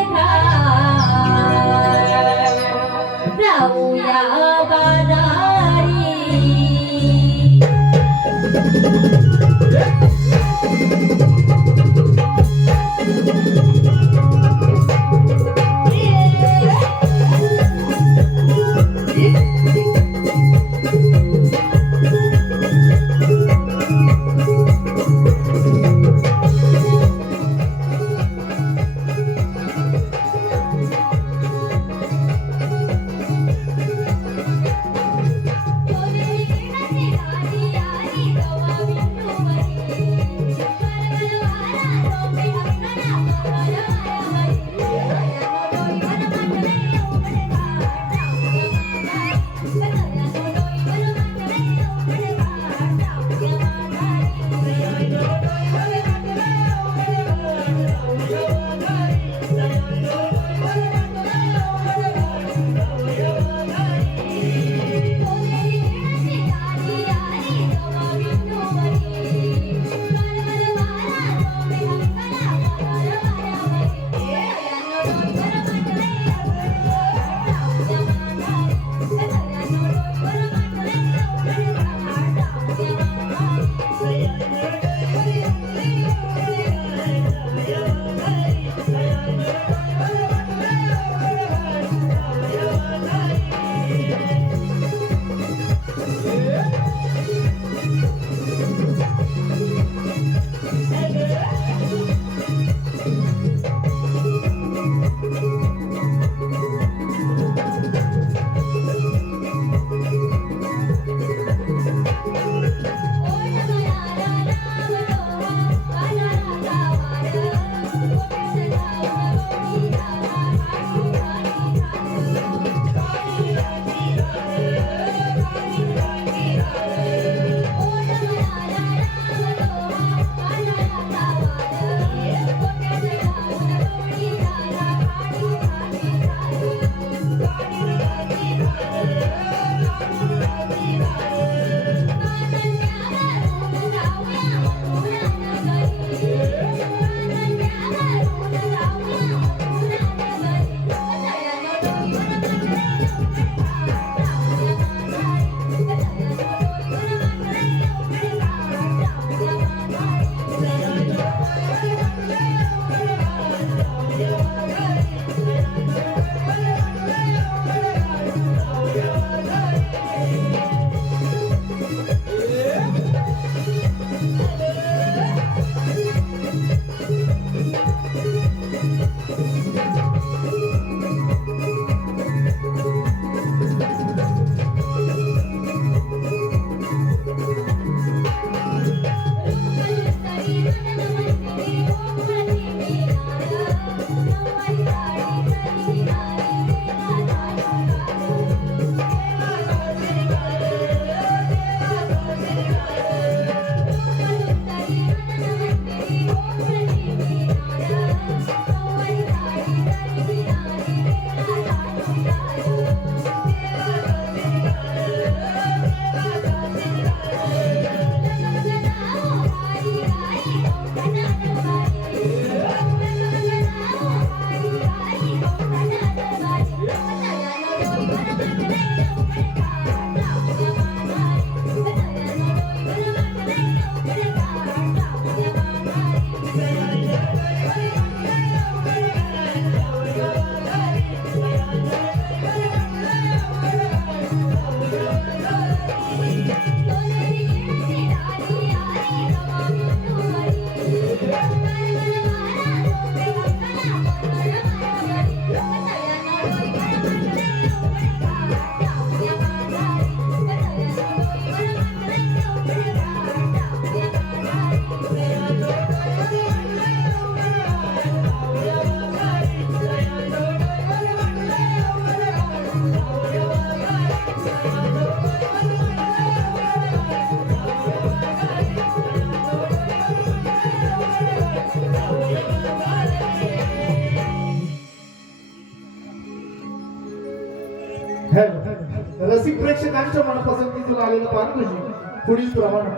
प्रेक्षकांच्या मनपसंतीतून आलेलं पान म्हणजे पुढील प्रमाणे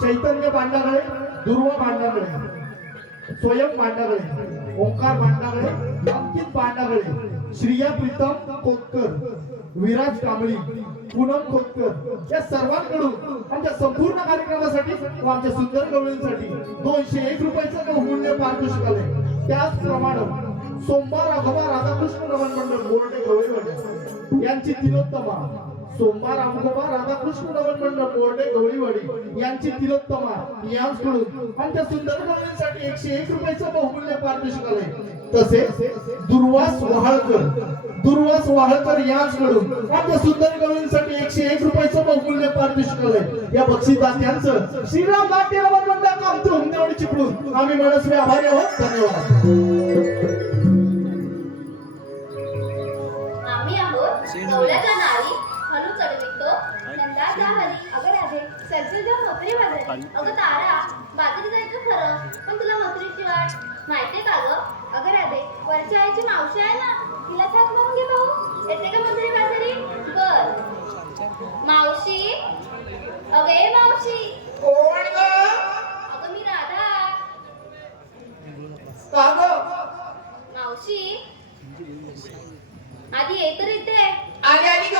चैतन्य पांडागळे, दुर्वा पांडागळे, स्वयं पांडागळे, ओंकार पांडागळे, अंकित पांडागळे, श्रिया प्रीतम खोतकर, विराज कांबळी, पूनम खोतकर या सर्वांकडून आमच्या संपूर्ण कार्यक्रमासाठी व आमच्या सुंदर गवळींसाठी 201 रुपयाचं बहुमूल्य पारितोषिक आलंय. त्याचप्रमाणे सोमवार अघोबा राधाकृष्ण नमन मंडळ बोर्डे गवळीवाडी यांची तिलोत्तमा, सोमवार अघोबा राधाकृष्ण नमन मंडळ बोर्डे गवळीवाडी यांची तिलोत्तमा यांकडून आमच्या सुंदर गवळींसाठी 101 रुपयाचं बहुमूल्य पारितोषिक आलंय. तसेच दुर्वास वाहळकर यांकडून आमच्या सुंदर गवळींसाठी 101 रुपयाचं बहुमूल्य पारितोषिक आलंय. या बक्षीसदात्यांचं श्रीराम नाट्य नमन मंडळ आमच्या हुंदेवाडी चिपळूण आम्ही मनस्वी आभारी आहोत. धन्यवाद. आम्ही आहोत गवळ्याचा नारी हलू चढवितो नंदाचा हरी. अगं राधे सरसेल जाऊन मकरी बाजारी. अगं तारा बाजारी जायचं खरं पण तुला मकरीची वाट माहितीये का गं? अगं राधे वरच्या आईची मावशी आहे ना तिला साथ म्हणून घे भाऊ. येते का मकरी बाजारी? बर मावशी. अगं ए मावशी. कोण ग? अगं मी राधा. का ग? मावशी आधी ये तर इथे. आली आली ग.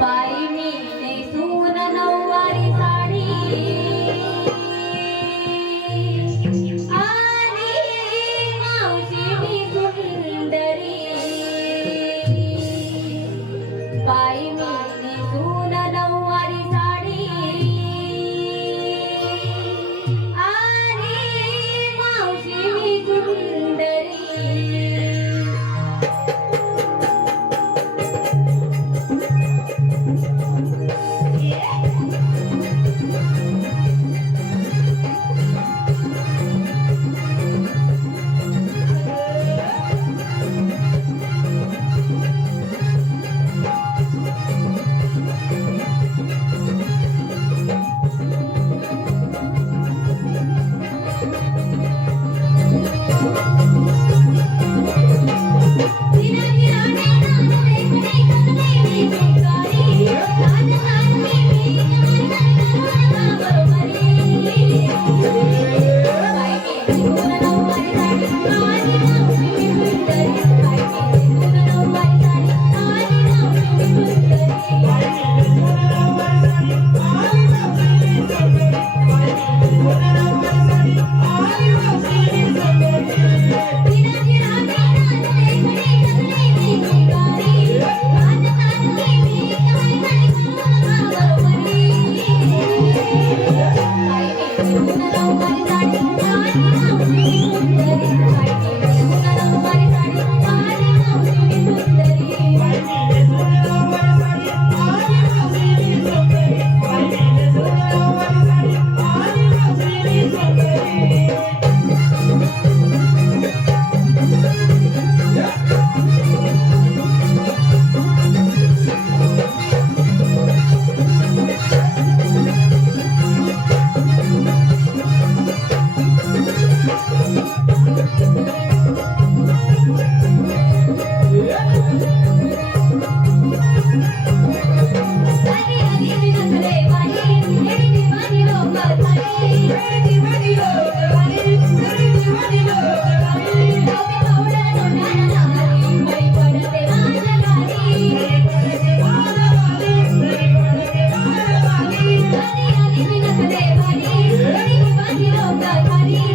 बाई मी नेसून नऊवारी साडी आणि मावशी मी सुंदरी. बाई मी नेसून नऊवारी साडी आणि मावशी मी सुंदरी.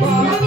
Bye.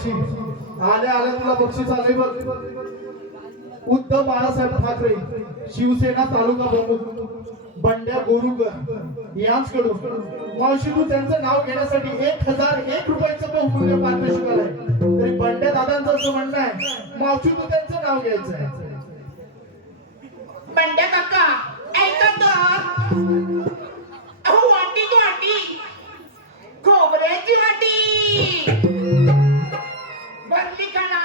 मावशी आल्या आल्या तुला बक्षीस आले बघ. उद्धव बाळासाहेब ठाकरे शिवसेना तालुका प्रमुख बंड्या गोरुकर यांच्याकडून मावशी तू त्यांचं नाव घेण्यासाठी 1001 रुपयाचं बहुमूल्य पारितोषिक आलंय. तरी बंड्या दादांचं असं म्हणणं आहे मावशी तू त्यांचं नाव घ्यायचं आहे. बंड्या काका ऐका तर. अहो वाटी तो वाटी, खोबऱ्याची वाटी भरली का ना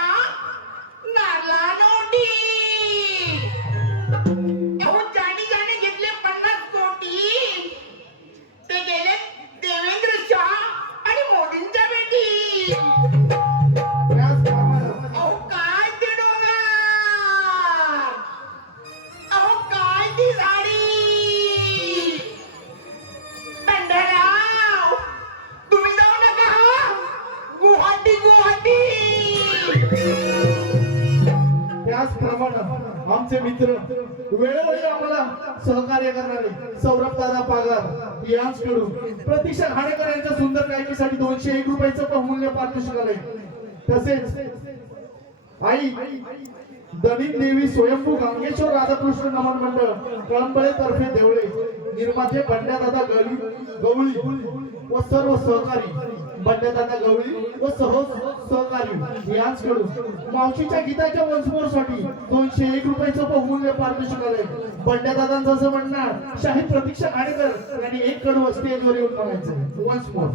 नारळा नोटी. अहो जाणी जाणी घेतले 50 कोटी, ते गेले देवेंद्र शाह आणि मोदींच्या भेटी. अहो काय ते डोंगर, अहो काय ती झाडी. बंडाराव तुम्ही जाऊ नका हा. गुवाहाटी गुवाहाटी. त्याचप्रमाणे आमचे मित्र वेळोवेळी आम्हाला सहकार्य करणारे सौरभ दादा पागार यांच्याकडून प्रतीक्षा घाणेकर यांच्या सुंदर गायकीसाठी 201 रुपयाचं बहुमूल्य पारितोषिक आलंय. तसेच आई दलित देवी स्वयंभू गंगेश्वर राधाकृष्ण नमन मंडळ कळंबळे तर्फे देवळे निर्माते बंड्यादादा गवळी व सर्व सहकारी बंड्यादादा गवळी व सहकारी यांच्याकडून मावशीच्या गीताच्या वंशमोरसाठी 201 रुपयाचं बहुमूल्य पारितोषिक आलंय. बंड्यादादांचं असं म्हणणं शाहीद प्रतीक्षा घाणेकर यांनी 1 कडवं स्टेजवर येऊन म्हणायचं वन्स मोर.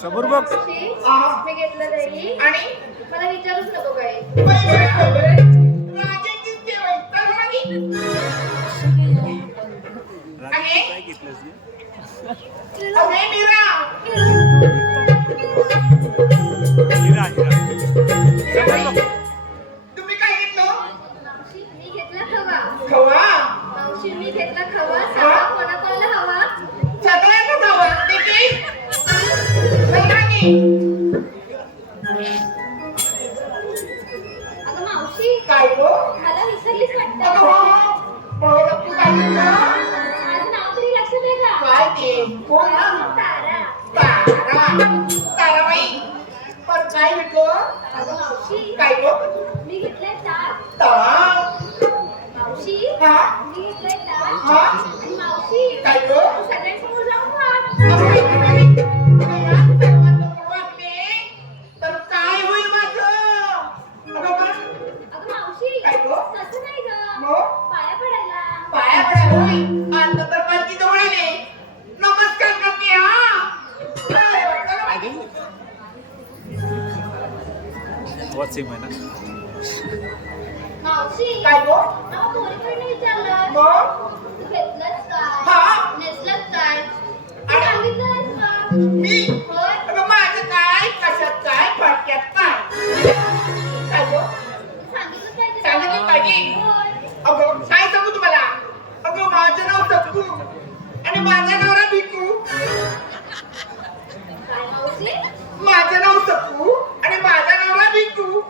समोर बघ. मी घेतलं दही आणि मला विचारूच नको काय. राजांचीच देव आहे. चल मागे. अगे अरे मीरा तुम्ही काय घेतलं मावशी मी घेतला खवा. खवा मावशी मी घेतला खवा. सांगा कोणाकोणाला हवा? सगळ्यांना खवा देखील अगं मावशी काय गो मला विसरलीच अगं वाटतं. हो मला तू काय घेतलं माझं नाव तरी लक्षात आहे का? काय ते कोण ना तारा. तारा ताराबाई पण काय घेतलं अगं मावशी काय गो मी घेतलाय ताक. तारा मावशी हा मी घेतलाय ताक. हा आणि मावशी काय गो सगळ्यांसमोर जाऊन खा. तर काय होईल माझं अगं पण अगं मावशी काय गं? तसं नाही ग. मग? पाया पडायला. पाया पडा होय आता तर पालखी जवळ आली नमस्कार करते हा चला बाई. मावशी काय गो अहो पोरीकडनं विचारलं. मग तू घेतलंच काय? हा नेसलंच काय? तू आणि- सांगितलंच का? मी होय. अगं माझं काय कशात काय फटक्यात काय काय गो सांगितलं काय ते? सांगितलं पाहिजे. होय. अगं काय सांगू तुम्हाला अगं माझं नाव सत्तू आणि माझा नवरा भिकू काय मावशी? माझं नाव सत्तू आणि माझा नवरा भिकू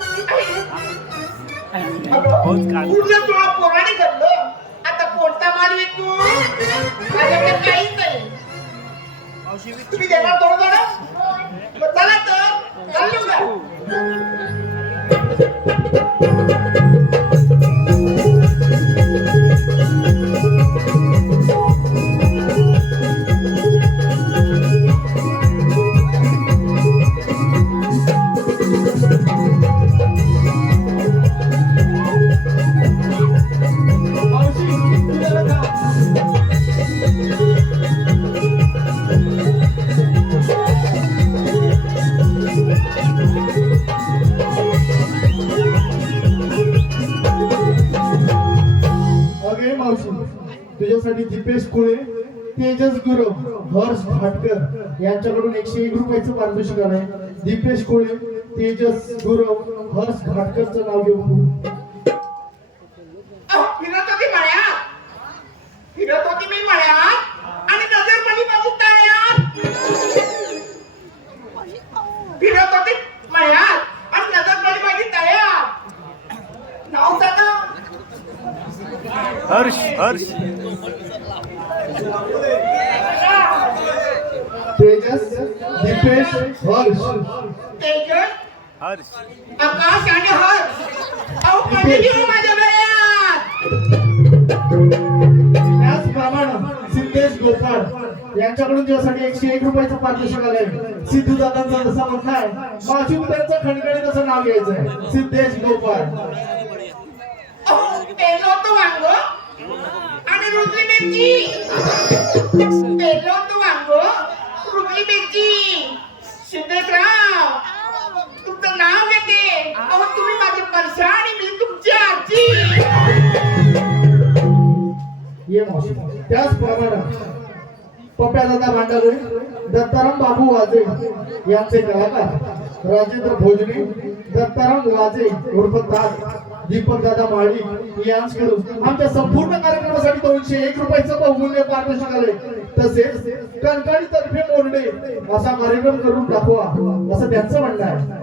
अगं पूर्ण तुला पोराने घडलं आता कोणता माल विकू माझ्याकडे काहीच नाही तुम्ही देणार थोडं जण होय. मग चला तर चाललो का मावशी तुला का? अगे मावशी तुझ्यासाठी दीपेश कुळे तेजस गुरव हर्ष भाटकर यांच्याकडून 101 रुपयाचं पारितोषिक आलंय. दीपेश कुळे तेजस गुरव हर्ष भाटकरचं नाव घेऊन फिरत होती मळ्यात फिरत होती मी मळ्यात आणि नजर पडली माझी तळ्यात फिरत होती मळ्यात आणि नजर पडली माझी तळ्यात नाव सांगा तेजस दीपेश हर्ष तेजस आकाश आणि हर्ष अहो कधी घेऊ माझ्या गळ्यात त्याचप्रमाणे सिद्धेश गोपाळ यांच्याकडून तुझ्यासाठी 101 रुपयाचं पारितोषिक आलंय. सिद्धू दादांचा जसा म्हणणं आहे माशूम त्यांचं खणखणीत असं नाव घ्यायचंय सिद्धेश गोपाळ. अहो पेरलं होतं वांग आणि रुजली मिरची पेरलं होतं वांग रुजली मिरची सिद्धेशराव तुमचं नाव घेते अहो तुम्ही माझी परशा आणि मी तुमची आजी ये मावशी त्याचप्रमाणे पप्या दादा भांडागळे दत्ताराम बाबू वाजे यांचे कलाकार राजेंद्र भोजने दत्ताराम वाजे उर्फ दाद दीपक दादा माळी यांच्याकडून आमच्या संपूर्ण कार्यक्रमासाठी 201 रुपयाचं बहुमूल्य पारितोषिक आले. तसेच कणकाळी तर्फे मोरडे असा कार्यक्रम करून दाखवा असं त्यांचं म्हणणं आहे.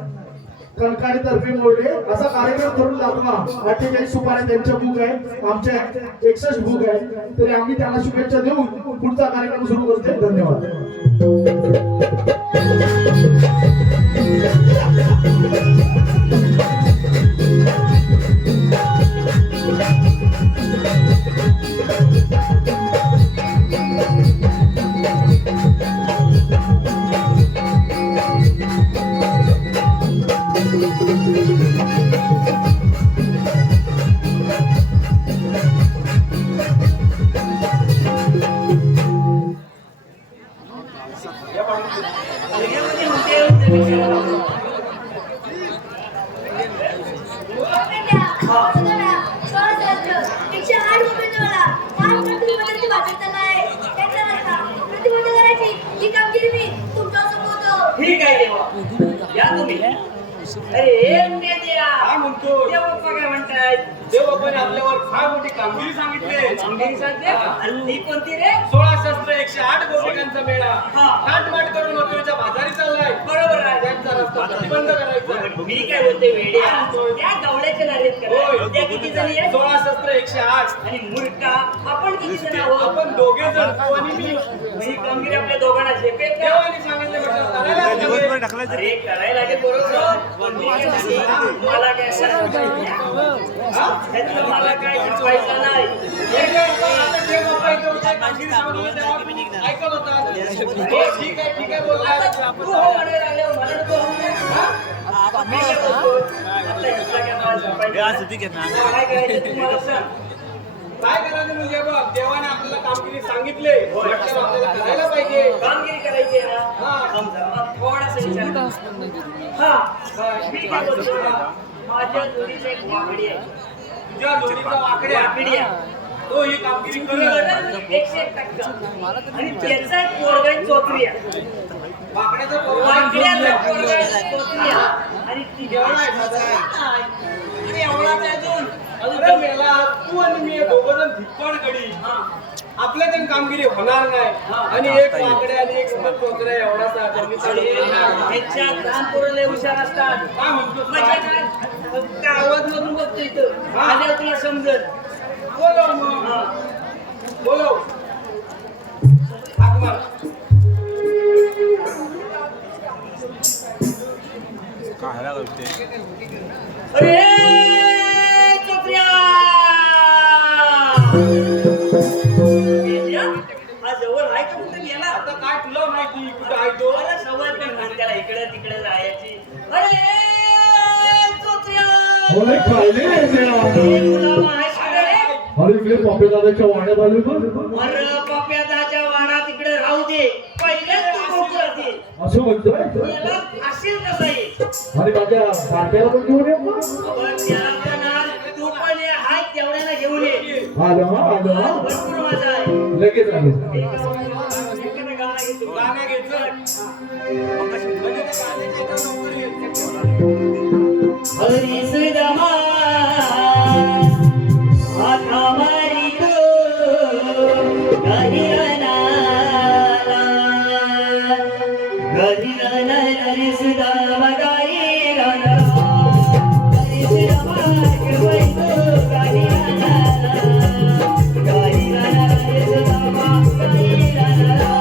कणकाळी तर्फे मोरडे असा कार्यक्रम करून दाखवा. 48 सुपाऱ्या त्यांच्या बुक आहे आमच्या 61 बुक आहे तरी आम्ही त्यांना शुभेच्छा देऊन पुढचा कार्यक्रम सुरू करतोय. धन्यवाद. या काय देवा या तुम्ही अरे नेत्या काय म्हणतो देवप्पा काय म्हणतायत देवबापाने आपल्यावर फार मोठी कामगिरी सांगितली. कामगिरी सांगते आणि ती कोणती रे 16 शस्त्र 108 गोपिकांचा मेळा हा. काटमाट करून मथुरेच्या बाजारी चाललाय. बरोबर आहे त्यांचा रस्ता प्रतिबंध करायचा. मी काय बोलते वेड्या त्या गवळ्याच्या नारेत होय. करा त्या किती जणी आहेत 16 शस्त्र 108. आणि मूर्खा आपण किती जण आहोत आपण दोघे जण तू आणि मी. ही कामगिरी आपल्या दोघांना झेपेल का देवाने सांगितलं म्हटलं करायलाच लागेल. अरे करायला लागेल बरोबर पण मी काय म्हणते, मला काय ह्यातलं मला काय शिकवायचं नाही हे काय आता देवबापा इथं होते, कामगिरी सांगितलं तेव्हा ऐकत होता. हो, ठीक आहे बोलला. आता तू हो म्हणायला लागल्यावर मला नको हो म्हणे. मी काय बोलतो आपल्या ह्यातला काय मला शिकवायचं काय करायचं तू मला सांग काय करायचं म्हणजे बघ देवाने आपल्याला कामगिरी सांगितले म्हटलं आपल्याला करायला पाहिजे. कामगिरी करायची आहे ना हा. समजा मग थोडासा विचार कर. हा मी काय बोलतो माझ्या जोडीचं एक वाकडी आहे तुझ्या जोडीचा वाकड्या वाकडी आहे तो ही कामगिरी करेल. 101% आणि त्याचा एक पोरगा आहे चोत्री आहे वाकड्याचा वाकड्याचा पोरगा पोरगा आहे चोत्री आहे आणि ती एवढा आहे साधा. अरे एवढाच आहे अजून अरे मेला तू आणि मी दोघं जण धिप्पाड गडी आपल्या जण कामगिरी होणार नाही आणि एक वाकड्या आणि एक चोकड्या एवढासा कमी चालू होणार. ह्याच्यात लहान पोरं लय हुशार असतात काय म्हणतो म्हणजे काय फक्त आवाज मधून बघतो इथं आल्यावर तुला समजत बोलव मग बोलव हाक मार. अरे चोकऱ्या गेल्या? हा जवळ आहे का कुठे गेला आता काय तुला माहिती कुठं आहे तो. मला सवय पण नाही त्याला इकडे तिकडे जायची अरे चोकऱ्या अरे खाली आहे त्या. हे मुलामा आहे सगळे अरे इकडे पप्पे दादाच्या वाड्यात आले बघ. अरे पप्प्याच्या वाडा तिकडे राहू दे पहिलेच तू बघू आधी. असं म्हणतोय याला असेल कसं आहे आणि माझ्या बारक्याला पण घेऊन ये मग. बाबा, त्याला म्हणणार, तू पण ये, हाय तेवढ्याला घेऊन ये आलं भरपूर मजा आहे लगेच एखादं गाणं घेतो. गाणं घ्यायचं म्हणजे त्या गाण्याच्या एका नोकरी हरी सुदामा हाथा मारी तो गहिराना गहिराना हरी सुदामा गहिराना हरी सुदामा गवई तो गहिराना गहिराना हरी सुदामा गहिराना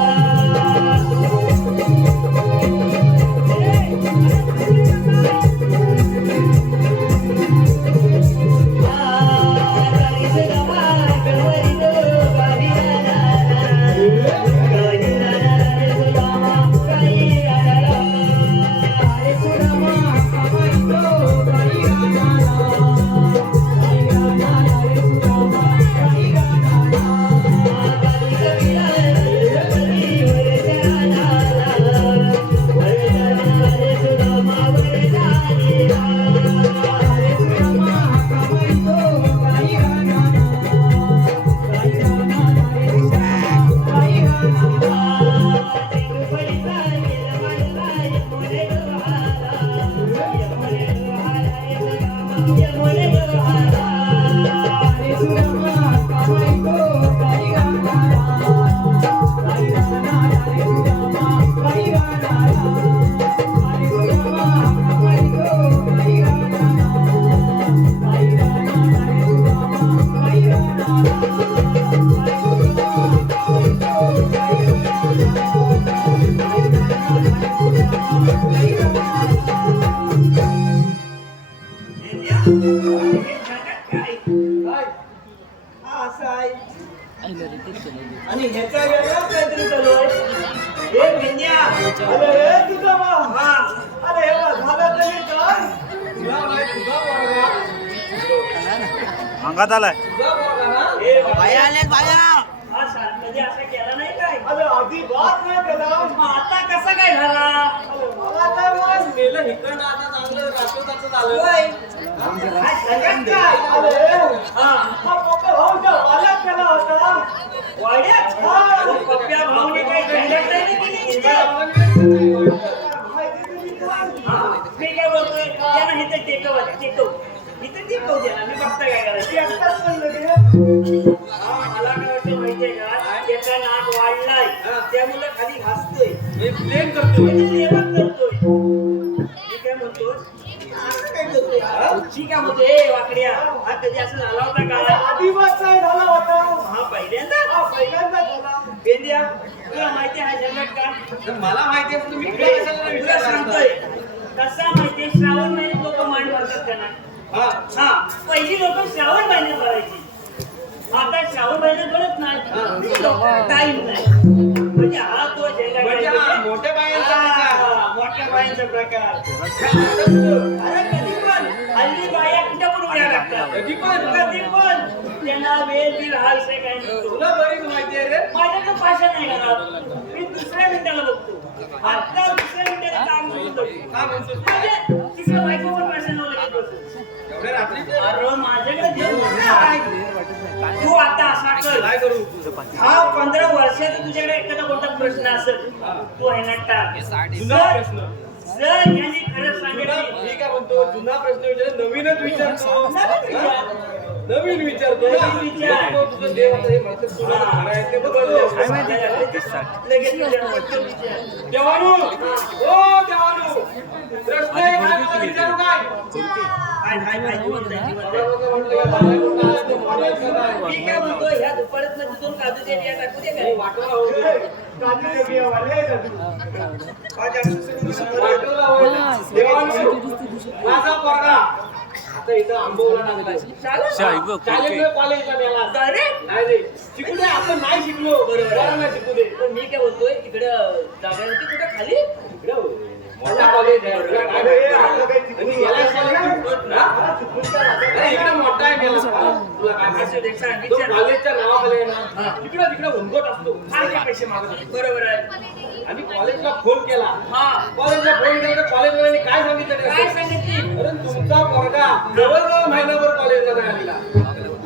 आणि ह्याच्या वेगळाच काहीतरी चालू आहे हे विद्या अरे तुझा हा अरे हे झालं तरी काय तुला माहिती तुझा पोरगा अंगात आलाय तुझा पोरगा ना हे बाया आले बाया हा कधी असं केलं नाही काय अरे अजिबात नाही केला. मग आता कसा काय झाला मला काय माहित मेलं हिकडनं आता चांगलं रात्रोरात्र झालं. होय. काय सगळ्यात काय अरे हा हा पप्पा भाऊच्या वाल्यात केला होता. वाड्यात पप्प्या भाऊने काही झंझट नाही केली तिथे. माहिती मेंटेन करतोय. म्हणजे लेवल करतोय. मी काय म्हणतो असं काय करतोय ठीक आहे म्हणजे ए वाकड्या हा कधी असं झाला होता का आदिवासी झाला होता. हा पहिल्यांदा पहिल्यांदा झाला. बेंद्या तुला माहिती आहे झंझट का तर मला माहिती आहे तुम्ही इकडे इकडे कशाला तुला विचारता? सांगतोय कसा माहितीये श्रावण महिन्यात लोक मांड भरतात का नाही हा. हा पहिली लोक श्रावण महिन्यात भरायची आता श्रावण महिन्यात भरत नाही टाइम नाही म्हणजे हा तो झेंडा म्हणजे हा काढायचा. मोठ्या बायांचा प्रकार. हा, मोठ्या बायांचा प्रकार अरे कधी पण हल्ली बाया कुठं पण उड्या लागतात कधी पण? कधी पण त्यांना वेळ बिल हा विषय काय नसतो तुला बरीच माहिती आहे रे. माझ्याकडे भाषा नाही करणार मी दुसऱ्या मिनिटाला बघतो आता दुसऱ्या मिनिटाला काम सुरू करतो काय म्हणतोस? म्हणजे तिकडे बायको पण भाषा न लगेच बसतो एवढ्या रात्री अरे माझ्याकडे देव मोठा आहे. तू आता असा कर काय करू? हा 15 वर्षाचा तुझ्याकडे एखादा मोठा प्रश्न असेल तू आहे ना टाक जुना प्रश्न. जर यांनी खरं जुना सांगितलं मी काय म्हणतो जुना प्रश्न विचार नवीनच विचारतो. नवीन विचार. नवीन विचारतो. नवीन विचार. तो तुझं देव आता हे म्हणतात तुला खरं आहे ते बघतो. लगेच विचार. देवानू ओ देवानू प्रश्न आहे काय मला विचारू काय? हाय, जिवंत आहे, जिवंत आहे. बरोबर म्हटलं या बाळाला काय तो बोलायचं काय? मी काय म्हणतो ह्या दुपारत मध्ये दोन काजूच्या बिया टाकू दे काय वाटोळा होऊ दे. काजूचे बिया वाले. वाटोळा होऊ दे. देवानू माझा पोरगा आता इथं आंबोला लागलाय. शाळेत कॉलेजला गेला. अरे नाही रे शिकू दे आपण नाही शिकलो बरोबर नाही शिकू दे. पण मी काय बोलतोय इकडं जागा होती कुठं खाली इकडे हो. मोठा कॉलेज आहे तुला काय माहिती? आणि गेला शाळेत हा? नाही, इकडे मोठा आहे गेला तुला काय माहिती? असं दे, सांग, तो विचार. कॉलेजच्या नावाखाली आहे ना तिकडे तिकडे हुंगत असतो सारखे पैसे मागत होते. बरोबर आहे आणि कॉलेजला फोन केला. हा कॉलेजला फोन केला तर कॉलेजवाल्यांनी काय सांगितलं काय त्याला? सांगितली अरे तुमचा पोरगा जवळजवळ महिनाभर कॉलेजला नाही आलेला.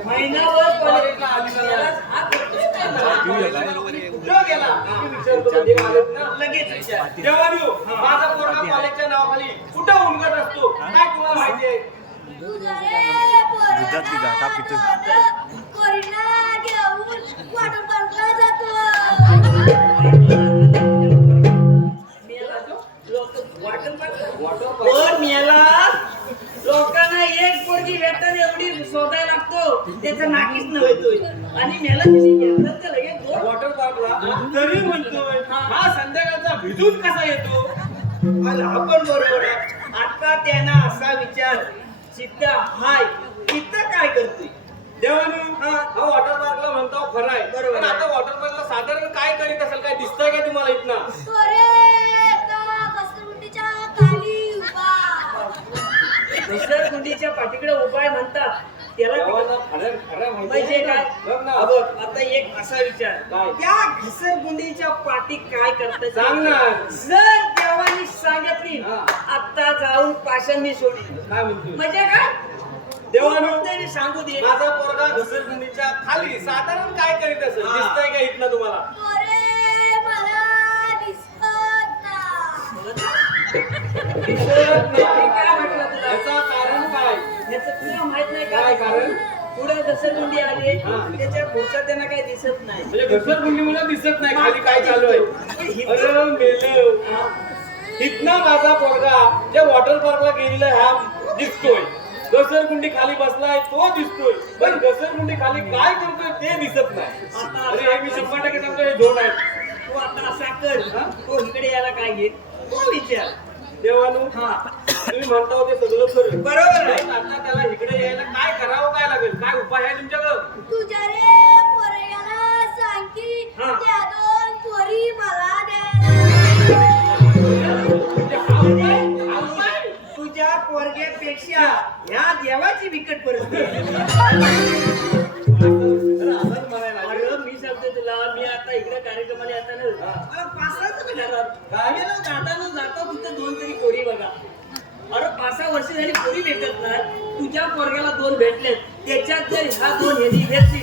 महिनाभर कॉलेजला आलेला नाही. हा करतोय काय ना? कुठं गेला? मी विचारतो म्हणजे आलेत ना. लगेच विचार देवानू माझा पोरगा कॉलेजच्या नावाखाली कुठं उमगत असतो काय तुम्हाला माहिती आहे? कोरिना घेऊन वॉटर पार्कला जातो. पण मेला लोकांना एक पोरगी भेटतात एवढी शोधायला लागतो त्याचा नाकीच नव्हेतोय आणि मेला कशी घेतलं तर लगेच दोन वॉटर पार्कला तरी म्हणतोय हा संध्याकाळचा भिजून कसा येतो? आणि आपण बरोबर आहे. आता त्यांना असा विचार चित्ता हाय इथं काय करतोय देवानू हा वॉटर पार्कला म्हणतो खरं आहे बरोबर पण आहे. आता वॉटर पार्कला साधारण काय करीत असेल काय दिसतंय का तुम्हाला इथनं? घसरगुंडीच्या पाठीकडे उपाय म्हणतात त्याला देवाला खरं खरं म्हणजे माहिती काय आहे? बघ ना. बघ, आता एक असा विचार काय? त्या घसरगुंडीच्या पाठी काय करतात सांग ना. जर देवानी सांगितली हा. आता जाऊन पाषाणी सोडली काय म्हणतोय? म्हणजे काय देवानू तरी सांगू दे माझा पोरगा घसरगुंडीच्या खाली साधारण काय करीत असेल हा. दिसतंय का इथनं तुम्हाला? दिसत नाही. काय म्हटलं तुला याचं कारण काय? याचं तुला माहित नाही काय कारण? पुढे घसरगुंडी आली हा. त्याच्या पुढच्या त्यांना काही दिसत नाही म्हणजे घसरगुंडी मुलं दिसत नाही खाली काय चालू आहे. अरे मेलं इथनं माझा पोरगा ज्या वॉटर पार्कला गेलेला ह्या दिसतोय घसरगुंडी खाली बसलाय तो दिसतोय पण घसरगुंडी खाली काय करतोय ते दिसत नाही. अरे हे मी 100% सांगतो हे दोन आहेत. तू आता असा कर तो इकडे यायला काय घेत तो विचार देवानू हा तुम्ही म्हणता होते सगळं खरं बरोबर आहे. पण आता त्याला इकडे यायला काय करावं काय लागेल काय उपाय आहे तुमच्याकडं? तुझ्या रे पोरग्याला सांग की हा. त्या दोन पोरी मला द्या. तुझ्या पोरग्यापेक्षा ह्या देवाची बिकट परिस्थिती असंच म्हणायला लागेल. अरे मी सांगतो तुला मी आता इकडे कार्यक्रमाला येताना मला पासाच जाताना जातो तिथे दोन तरी पोरी बघा अरे 5-6 वर्ष झाली पोरी भेटत नाही तुझ्या पोरग्याला दोन भेटलेत त्याच्यात जर ह्या दोन ह्यांनी घेतली